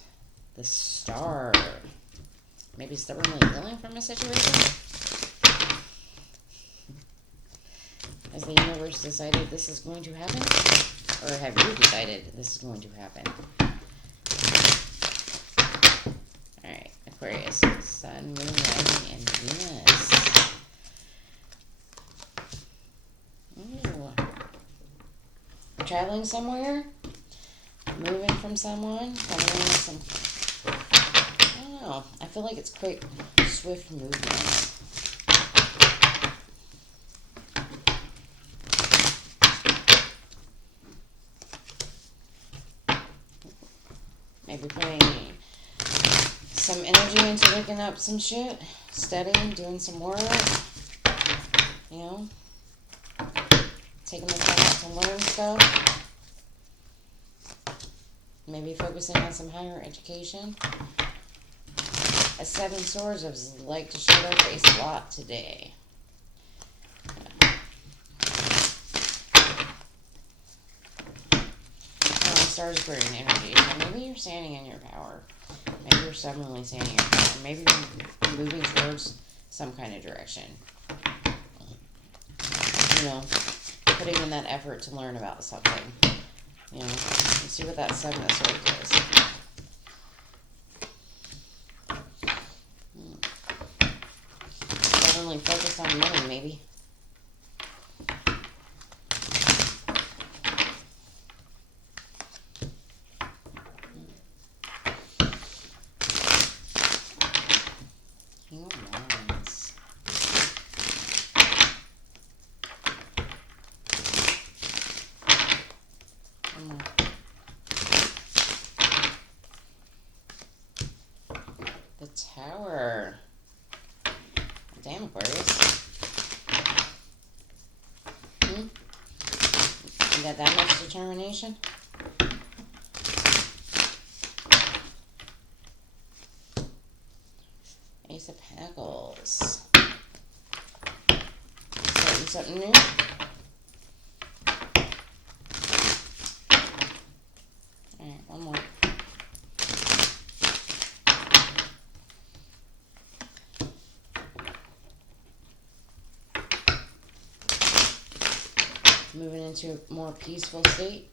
The Star. Maybe stubbornly healing from a situation? Has the universe decided this is going to happen? Or have you decided this is going to happen? Alright, Aquarius. Sun, Moon, Rising, and Venus. Ooh. Traveling somewhere? Moving from someone? Coming in with some... I don't know. I feel like it's quite swift movement. Maybe putting some energy into looking up some shit, studying, doing some work, you know. taking the time out to learn stuff. Maybe focusing on some higher education. A Seven of Swords is like to show their face a lot today. Stars green energy. So maybe you're standing in your power. Maybe you're suddenly standing in your power. Maybe you're moving towards some kind of direction. You know, putting in that effort to learn about something. You know, let's see what that Seven of Swords is. Suddenly focused on money, maybe. The Tower. Damn, Aquarius. You got that much determination? Ace of Pentacles. Starting something new? Alright, one more. Moving into a more peaceful state.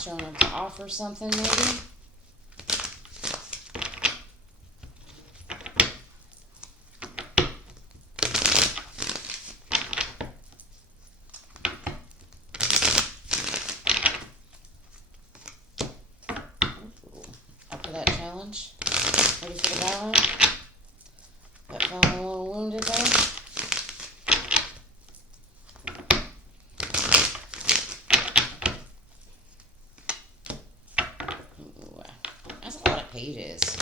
Showing up to offer something, maybe. That challenge. Ready for the battle? That feeling a little wounded there. Ooh, that's a lot of pages.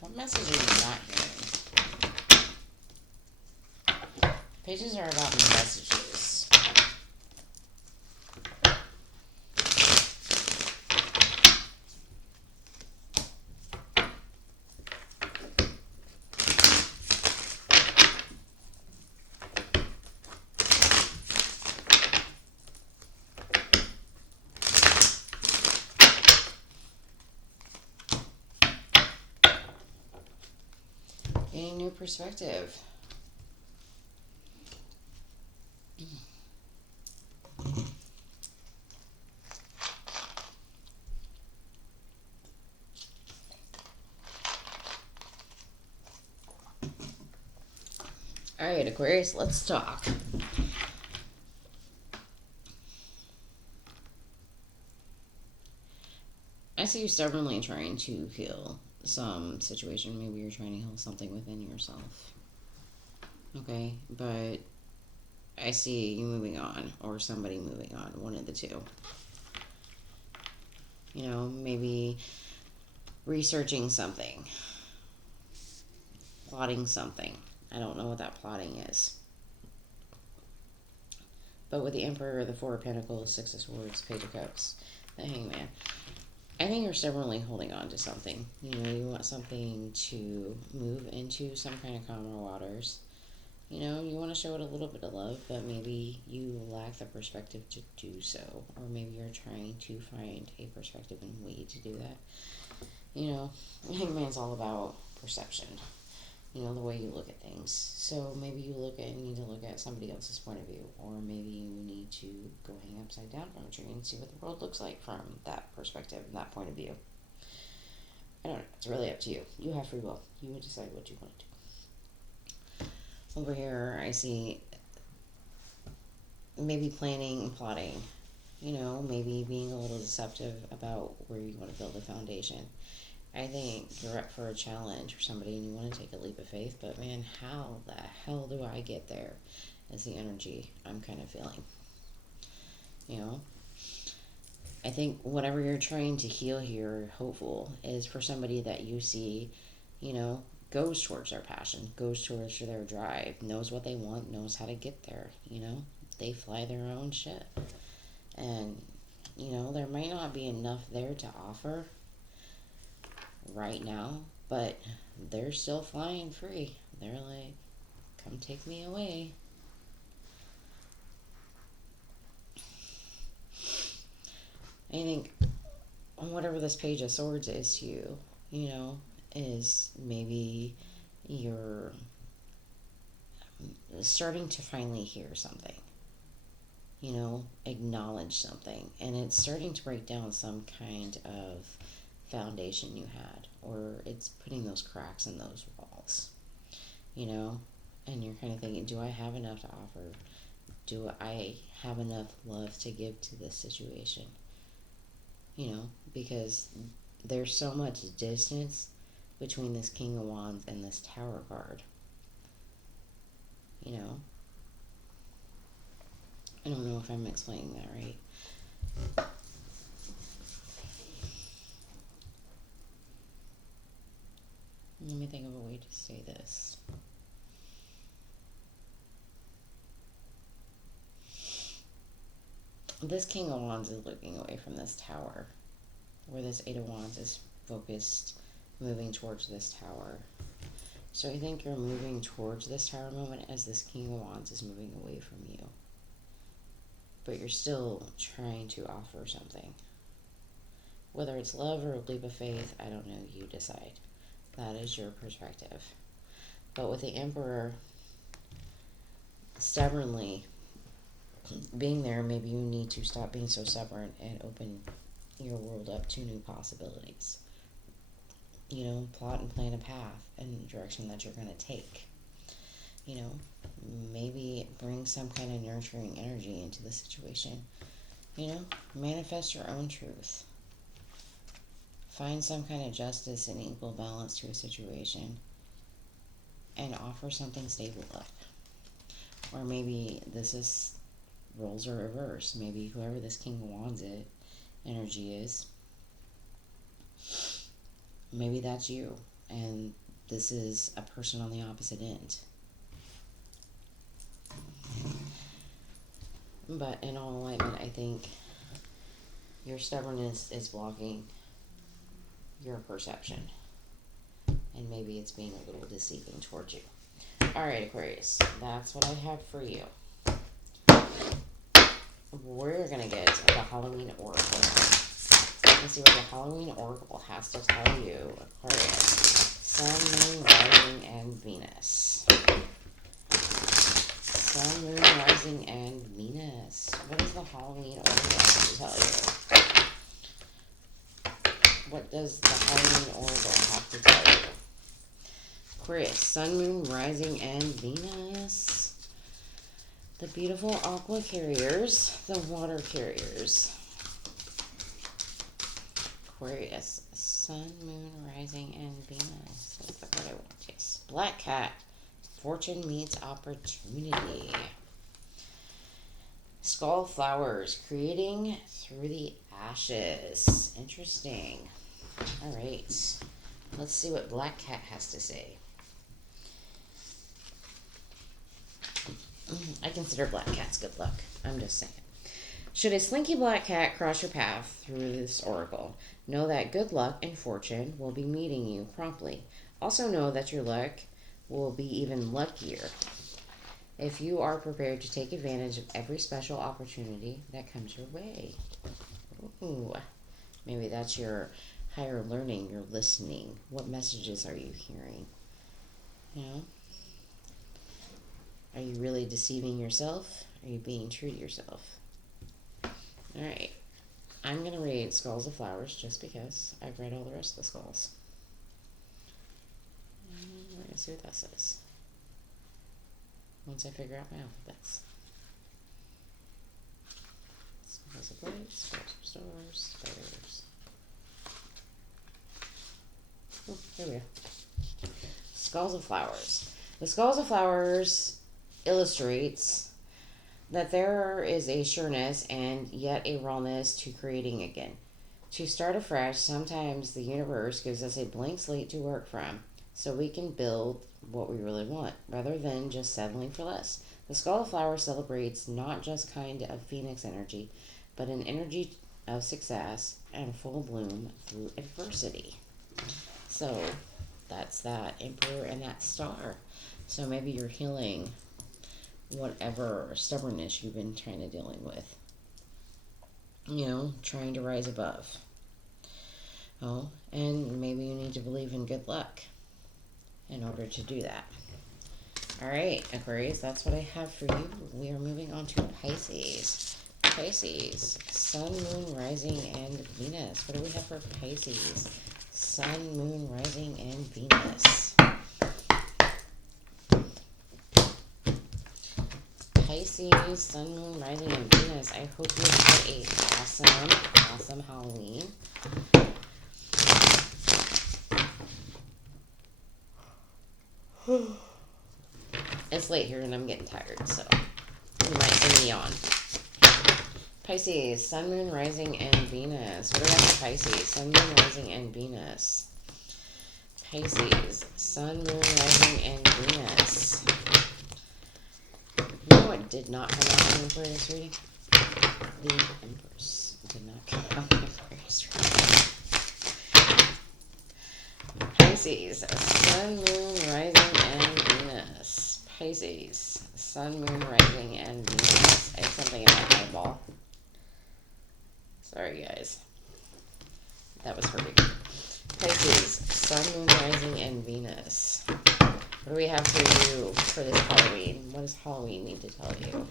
What message are you not hearing? Pages are about messages. Gaining new perspective. All right, Aquarius, let's talk. I see you stubbornly trying to heal some situation. Maybe you're trying to heal something within yourself. Okay, but I see you moving on, or somebody moving on, one of the two. You know, maybe researching something, plotting something. I don't know what that plotting is. But with the Emperor, the Four of Pentacles, Six of Swords, Page of Cups, the Hangman, I think you're stubbornly holding on to something. You know, you want something to move into some kind of calmer waters. You know, you want to show it a little bit of love, but maybe you lack the perspective to do so. Or maybe you're trying to find a perspective and way to do that. You know, Hangman's all about perception. You know, the way you look at things. So maybe you need to look at somebody else's point of view. Or maybe you need to go hang upside down from a tree and see what the world looks like from that perspective and that point of view. I don't know. It's really up to you. You have free will. You would decide what you want to do. Over here, I see maybe planning and plotting. You know, maybe being a little deceptive about where you want to build a foundation. I think you're up for a challenge or somebody and you want to take a leap of faith, but man, how the hell do I get there? Is the energy I'm kind of feeling. You know? I think whatever you're trying to heal here, hopeful, is for somebody that you see, you know, goes towards their passion, goes towards their drive, knows what they want, knows how to get there, you know? They fly their own ship. And, you know, there might not be enough there to offer right now, but they're still flying free. They're like, come take me away. I think whatever this Page of Swords is to you, you know, is maybe you're starting to finally hear something, you know, acknowledge something, and it's starting to break down some kind of foundation you had, or it's putting those cracks in those walls, you know, and you're kind of thinking, do I have enough to offer? Do I have enough love to give to this situation? You know, because there's so much distance between this King of Wands and this Tower card. You know, I don't know if I'm explaining that right. Let me think of a way to say this. This King of Wands is looking away from this Tower, where this Eight of Wands is focused, moving towards this Tower. So I think you're moving towards this Tower moment as this King of Wands is moving away from you. But you're still trying to offer something. Whether it's love or a leap of faith, I don't know, you decide. That is your perspective. But with the Emperor stubbornly being there, maybe you need to stop being so stubborn and open your world up to new possibilities. You know, plot and plan a path and the direction that you're going to take. You know, maybe bring some kind of nurturing energy into the situation. You know, manifest your own truth. Find some kind of justice and equal balance to a situation and offer something stable up. Or maybe this is roles are reversed. Maybe whoever this King of Wands energy is, maybe that's you, and this is a person on the opposite end. But in all alignment, I think your stubbornness is blocking your perception, and maybe it's being a little deceiving towards you. All right, Aquarius, that's what I have for you. We're going to get the Halloween Oracle. Let's see what the Halloween Oracle has to tell you, Aquarius. Sun, Moon, Rising, and Venus. Sun, Moon, Rising, and Venus. What does the Halloween Oracle have to tell you? What does the Halloween Oracle have to tell you? Aquarius, Sun, Moon, Rising, and Venus. The beautiful aqua carriers, the water carriers. Aquarius, Sun, Moon, Rising, and Venus. That's the card I want to taste. Black Cat, Fortune meets opportunity. Skull Flowers, creating through the ashes. Interesting. All right. Let's see what Black Cat has to say. I consider black cats good luck. I'm just saying. Should a slinky black cat cross your path through this oracle, know that good luck and fortune will be meeting you promptly. Also know that your luck will be even luckier if you are prepared to take advantage of every special opportunity that comes your way. Ooh, maybe that's your higher learning, your listening. What messages are you hearing? You know? Are you really deceiving yourself? Are you being true to yourself? Alright. I'm going to read Skulls of Flowers just because I've read all the rest of the skulls. We're going to see what that says. Once I figure out my alphabets. Skulls of Light, Skulls of Stars, Spiders. Here we go. Skulls of Flowers. The Skulls of Flowers illustrates that there is a sureness and yet a rawness to creating again. To start afresh, sometimes the universe gives us a blank slate to work from, so we can build what we really want, rather than just settling for less. The Skull of Flowers celebrates not just kind of phoenix energy, but an energy of success and full bloom through adversity. So that's that Emperor and that Star. So maybe you're healing whatever stubbornness you've been trying to dealing with. You know, trying to rise above. Oh, and maybe you need to believe in good luck in order to do that. All right, Aquarius, that's what I have for you. We are moving on to Pisces. Pisces, Sun, Moon, Rising, and Venus. What do we have for Pisces? Sun, Moon, Rising, and Venus. Pisces, Sun, Moon, Rising, and Venus. I hope you had a awesome Halloween. It's late here and I'm getting tired, so you might see me on. Pisces, Sun, Moon, Rising, and Venus. What do we have for Pisces? Sun, Moon, Rising, and Venus. Pisces, Sun, Moon, Rising, and Venus. You know what did not come out in the Aquarius reading? The Empress did not come out in the Aquarius reading. Pisces, Sun, Moon, Rising, and Venus. Pisces, Sun, Moon, Rising, and Venus. I have something in my eyeball. Sorry, guys. That was hurting. Pisces, Sun, Moon, Rising, and Venus. What do we have for you for this Halloween? What does Halloween need to tell you?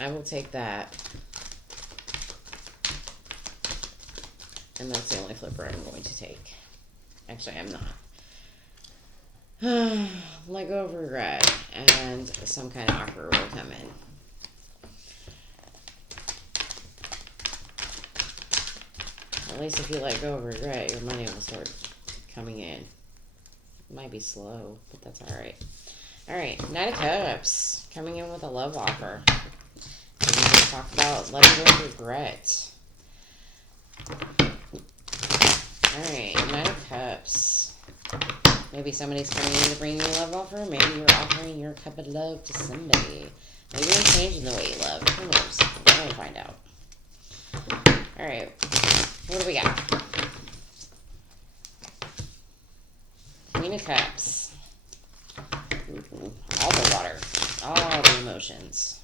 I will take that. And that's the only flipper I'm going to take. Actually, I'm not. Let go of regret, and some kind of offer will come in. At least if you let go of regret, your money will start coming in. It might be slow, but that's alright. Alright, Knight of Cups, coming in with a love offer. We just talked about letting go of regret. Alright, Knight of Cups. Maybe somebody's coming in to bring you a love offer. Maybe you're offering your cup of love to somebody. Maybe you're changing the way you love. Who knows? We're going to find out. Alright. What do we got? Queen of Cups. Ooh, all the water. All the emotions.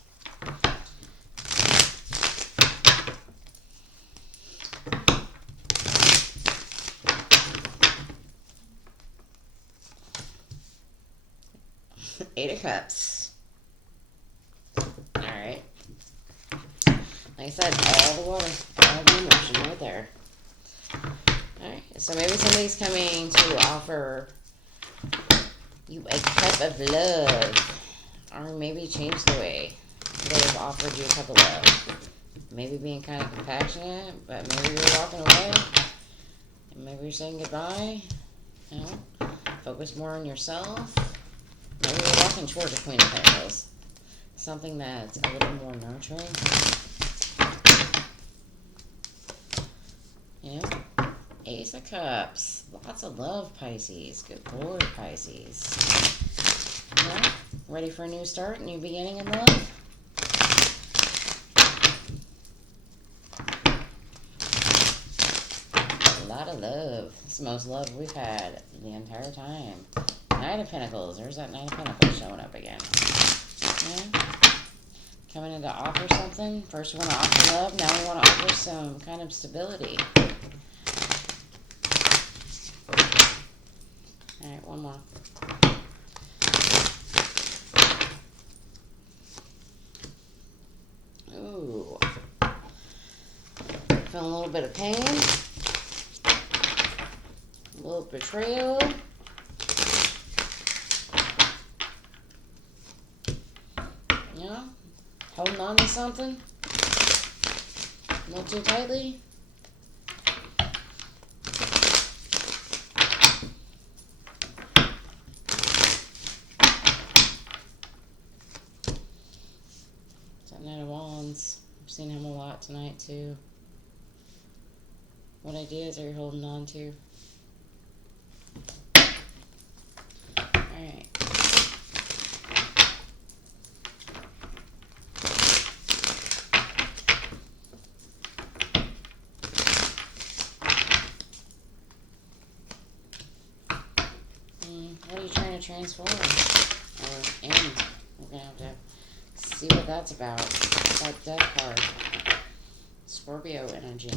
Eight of Cups. Alright. Like I said, all the water, all the emotion right there. Alright, so maybe somebody's coming to offer you a cup of love. Or maybe change the way they've offered you a cup of love. Maybe being kind of compassionate, but maybe you're walking away. And maybe you're saying goodbye. You know, focus more on yourself. Maybe you're walking towards a Queen of Pentacles. Something that's a little more nurturing. You know? Ace of Cups. Lots of love, Pisces. Good Lord, Pisces. You know? Ready for a new start, new beginning in love? A lot of love. It's the most love we've had the entire time. Knight of Pentacles. There's that Knight of Pentacles showing up again. Yeah. Coming in to offer something. First we want to offer love. Now we want to offer some kind of stability. Alright, one more. Ooh. Feeling a little bit of pain. A little betrayal. Yeah. Holding on to something. Not too tightly? That Knight of Wands. I've seen him a lot tonight too. What ideas are you holding on to? Alright. What are you trying to transform? Or end? We're going to have to see what that's about. That death card. Scorpio energy.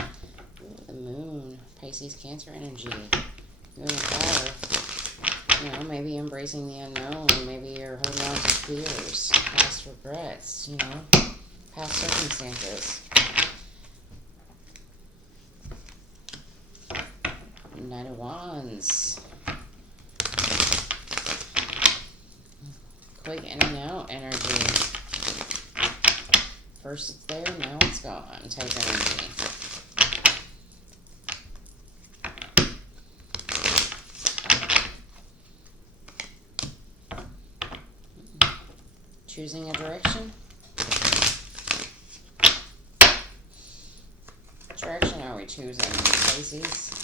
Ooh, the moon. Pisces, Cancer energy. Moon and fire. You know, maybe embracing the unknown. Maybe you're holding on to fears. Past regrets. You know, past circumstances. Knight of Wands. Quick in and out energy. First it's there, now it's gone type energy. Choosing a direction. What direction are we choosing, Pisces?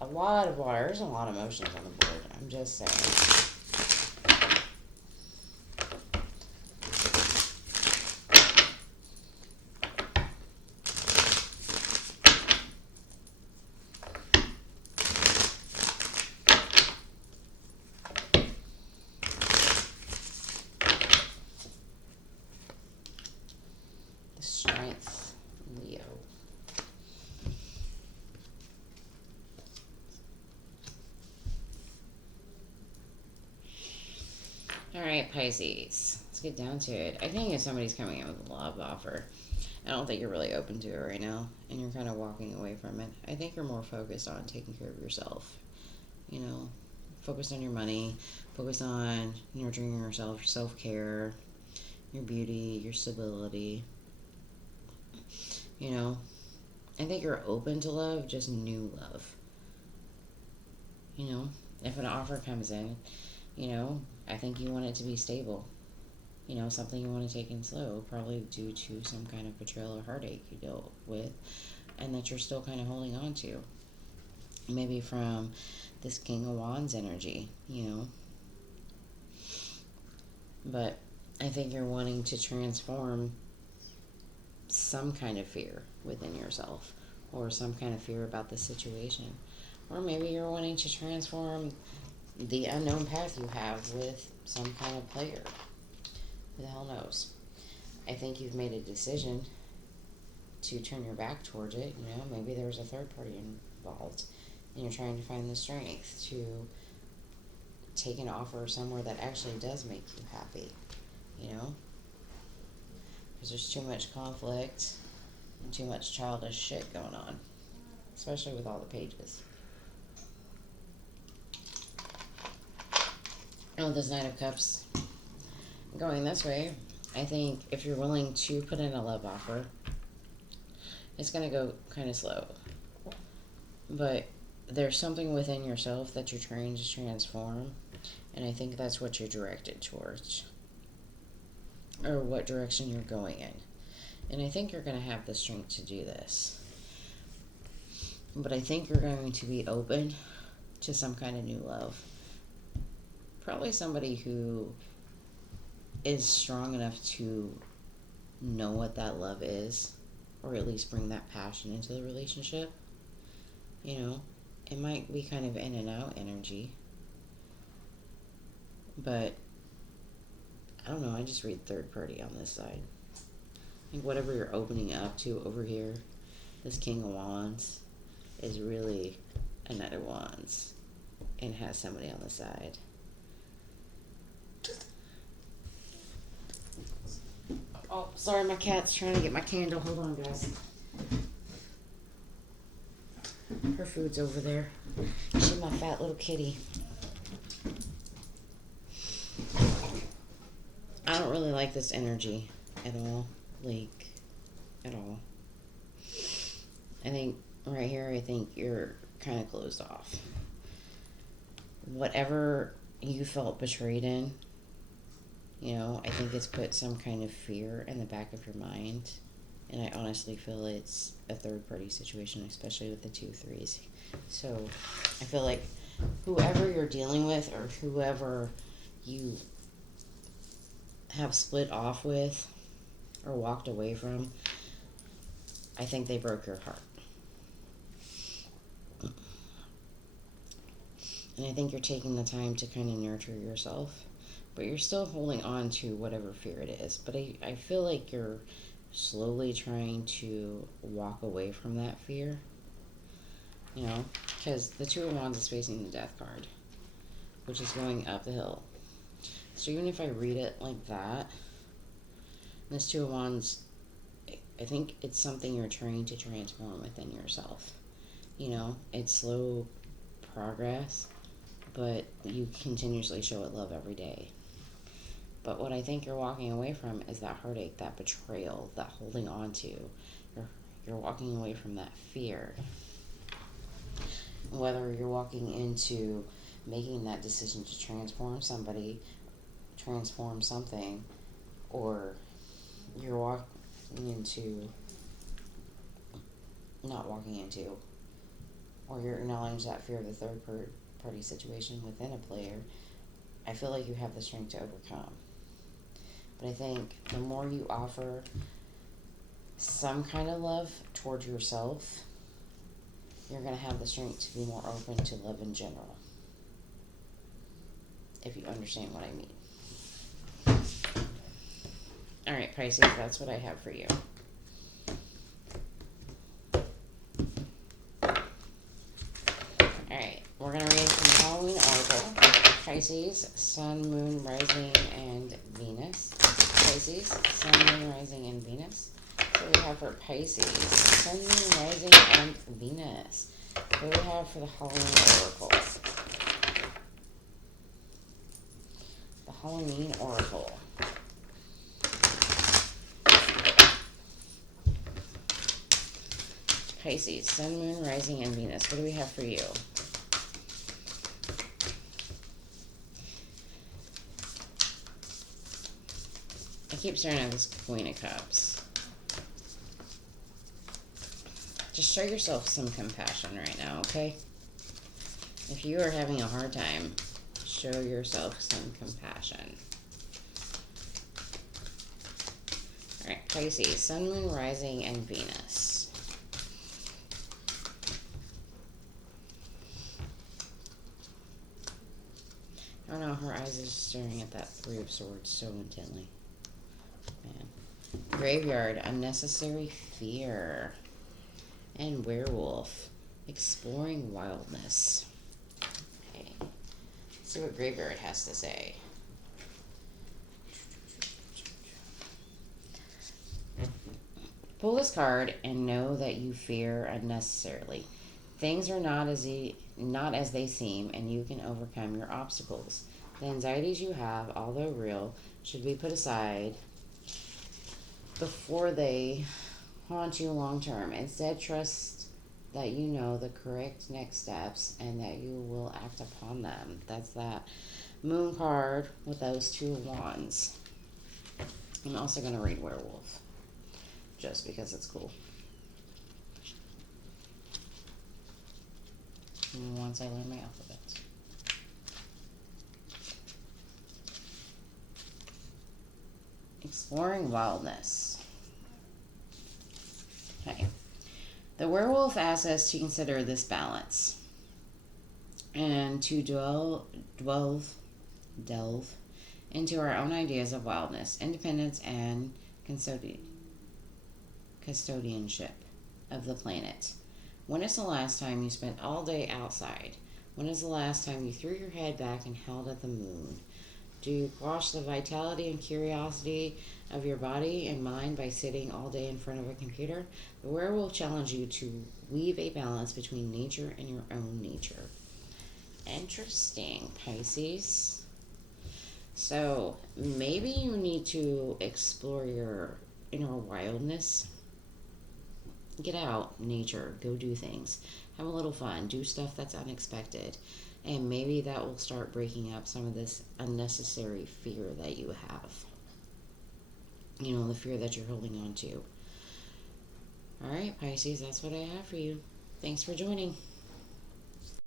A lot of water. There's a lot of emotions on the board. I'm just saying. The Strength, Leo. Alright, Pisces. Let's get down to it. I think if somebody's coming in with a love offer, I don't think you're really open to it right now, and you're kind of walking away from it. I think you're more focused on taking care of yourself. You know, focus on your money, focus on nurturing yourself, self-care, your beauty, your stability. You know, I think you're open to love, just new love. You know, if an offer comes in, you know, I think you want it to be stable. You know, something you want to take in slow, probably due to some kind of betrayal or heartache you dealt with, and that you're still kind of holding on to. Maybe from this King of Wands energy, you know. But I think you're wanting to transform some kind of fear within yourself, or some kind of fear about the situation. Or maybe you're wanting to transform the unknown path you have with some kind of player. Who the hell knows? I think you've made a decision to turn your back towards it. You know, maybe there's a third party involved, and you're trying to find the strength to take an offer somewhere that actually does make you happy. You know, because there's too much conflict and too much childish shit going on, especially with all the pages. Oh, this Knight of Cups going this way. I think if you're willing to put in a love offer, it's going to go kind of slow. But there's something within yourself that you're trying to transform, and I think that's what you're directed towards, or what direction you're going in. And I think you're going to have the strength to do this. But I think you're going to be open to some kind of new love. Probably somebody who is strong enough to know what that love is, or at least bring that passion into the relationship. You know, it might be kind of in and out energy, but I don't know, I just read third party on this side. I think whatever you're opening up to over here, this King of Wands is really a Knight of Wands and has somebody on the side. Oh, sorry, my cat's trying to get my candle. Hold on, guys. Her food's over there. She There's my fat little kitty. I don't really like this energy at all. Like, at all. I think, right here, I think you're kind of closed off. Whatever you felt betrayed in, you know, I think it's put some kind of fear in the back of your mind. And I honestly feel it's a third-party situation, especially with the 2 3s. So I feel like whoever you're dealing with or whoever you have split off with or walked away from, I think they broke your heart. And I think you're taking the time to kind of nurture yourself, but you're still holding on to whatever fear it is. But I feel like you're slowly trying to walk away from that fear, you know, because the 2 of Wands is facing the Death card, which is going up the hill. So even if I read it like that, this 2 of Wands, I think it's something you're trying to transform within yourself. You know, it's slow progress, but you continuously show it love every day. But what I think you're walking away from is that heartache, that betrayal, that holding on to. You're walking away from that fear. Whether you're walking into making that decision to transform somebody, transform something, or you're walking into, not walking into, or you're acknowledging that fear of the third party situation within a player, I feel like you have the strength to overcome. But I think the more you offer some kind of love towards yourself, you're going to have the strength to be more open to love in general. If you understand what I mean. Alright, Pisces, that's what I have for you. Alright, we're going to read from the Halloween Oracle. Pisces, Sun, Moon, Rising, and Venus. Pisces, Sun, Moon, Rising, and Venus. So we have for Pisces, Sun, Moon, Rising, and Venus. What do we have for the Halloween Oracle? The Halloween Oracle. Pisces, Sun, Moon, Rising, and Venus. What do we have for you? I keep staring at this Queen of Cups. Just show yourself some compassion right now, okay? If you are having a hard time, show yourself some compassion. Alright, Pisces, Sun, Moon, Rising, and Venus. I don't know, her eyes are just staring at that 3 of Swords so intently. Man. Graveyard, unnecessary fear. And werewolf, exploring wildness. Okay. Let's see what Graveyard has to say. Pull this card and know that you fear unnecessarily. Things are not as they seem, and you can overcome your obstacles. The anxieties you have, although real, should be put aside before they haunt you long term. Instead, trust that you know the correct next steps and that you will act upon them. That's that Moon card with those 2 wands. I'm also going to read Werewolf just because it's cool. And once I learn my alphabet. Exploring wildness. Okay. The werewolf asks us to consider this balance and to delve into our own ideas of wildness, independence, and custodianship of the planet. When is the last time you spent all day outside? When is the last time you threw your head back and held at the moon? Do you quash the vitality and curiosity of your body and mind by sitting all day in front of a computer? The werewolf challenge you to weave a balance between nature and your own nature. Interesting, Pisces. So maybe you need to explore your inner wildness. Get out, nature, go do things. Have a little fun, do stuff that's unexpected. And maybe that will start breaking up some of this unnecessary fear that you have. You know, the fear that you're holding on to. All right, Pisces, that's what I have for you. Thanks for joining.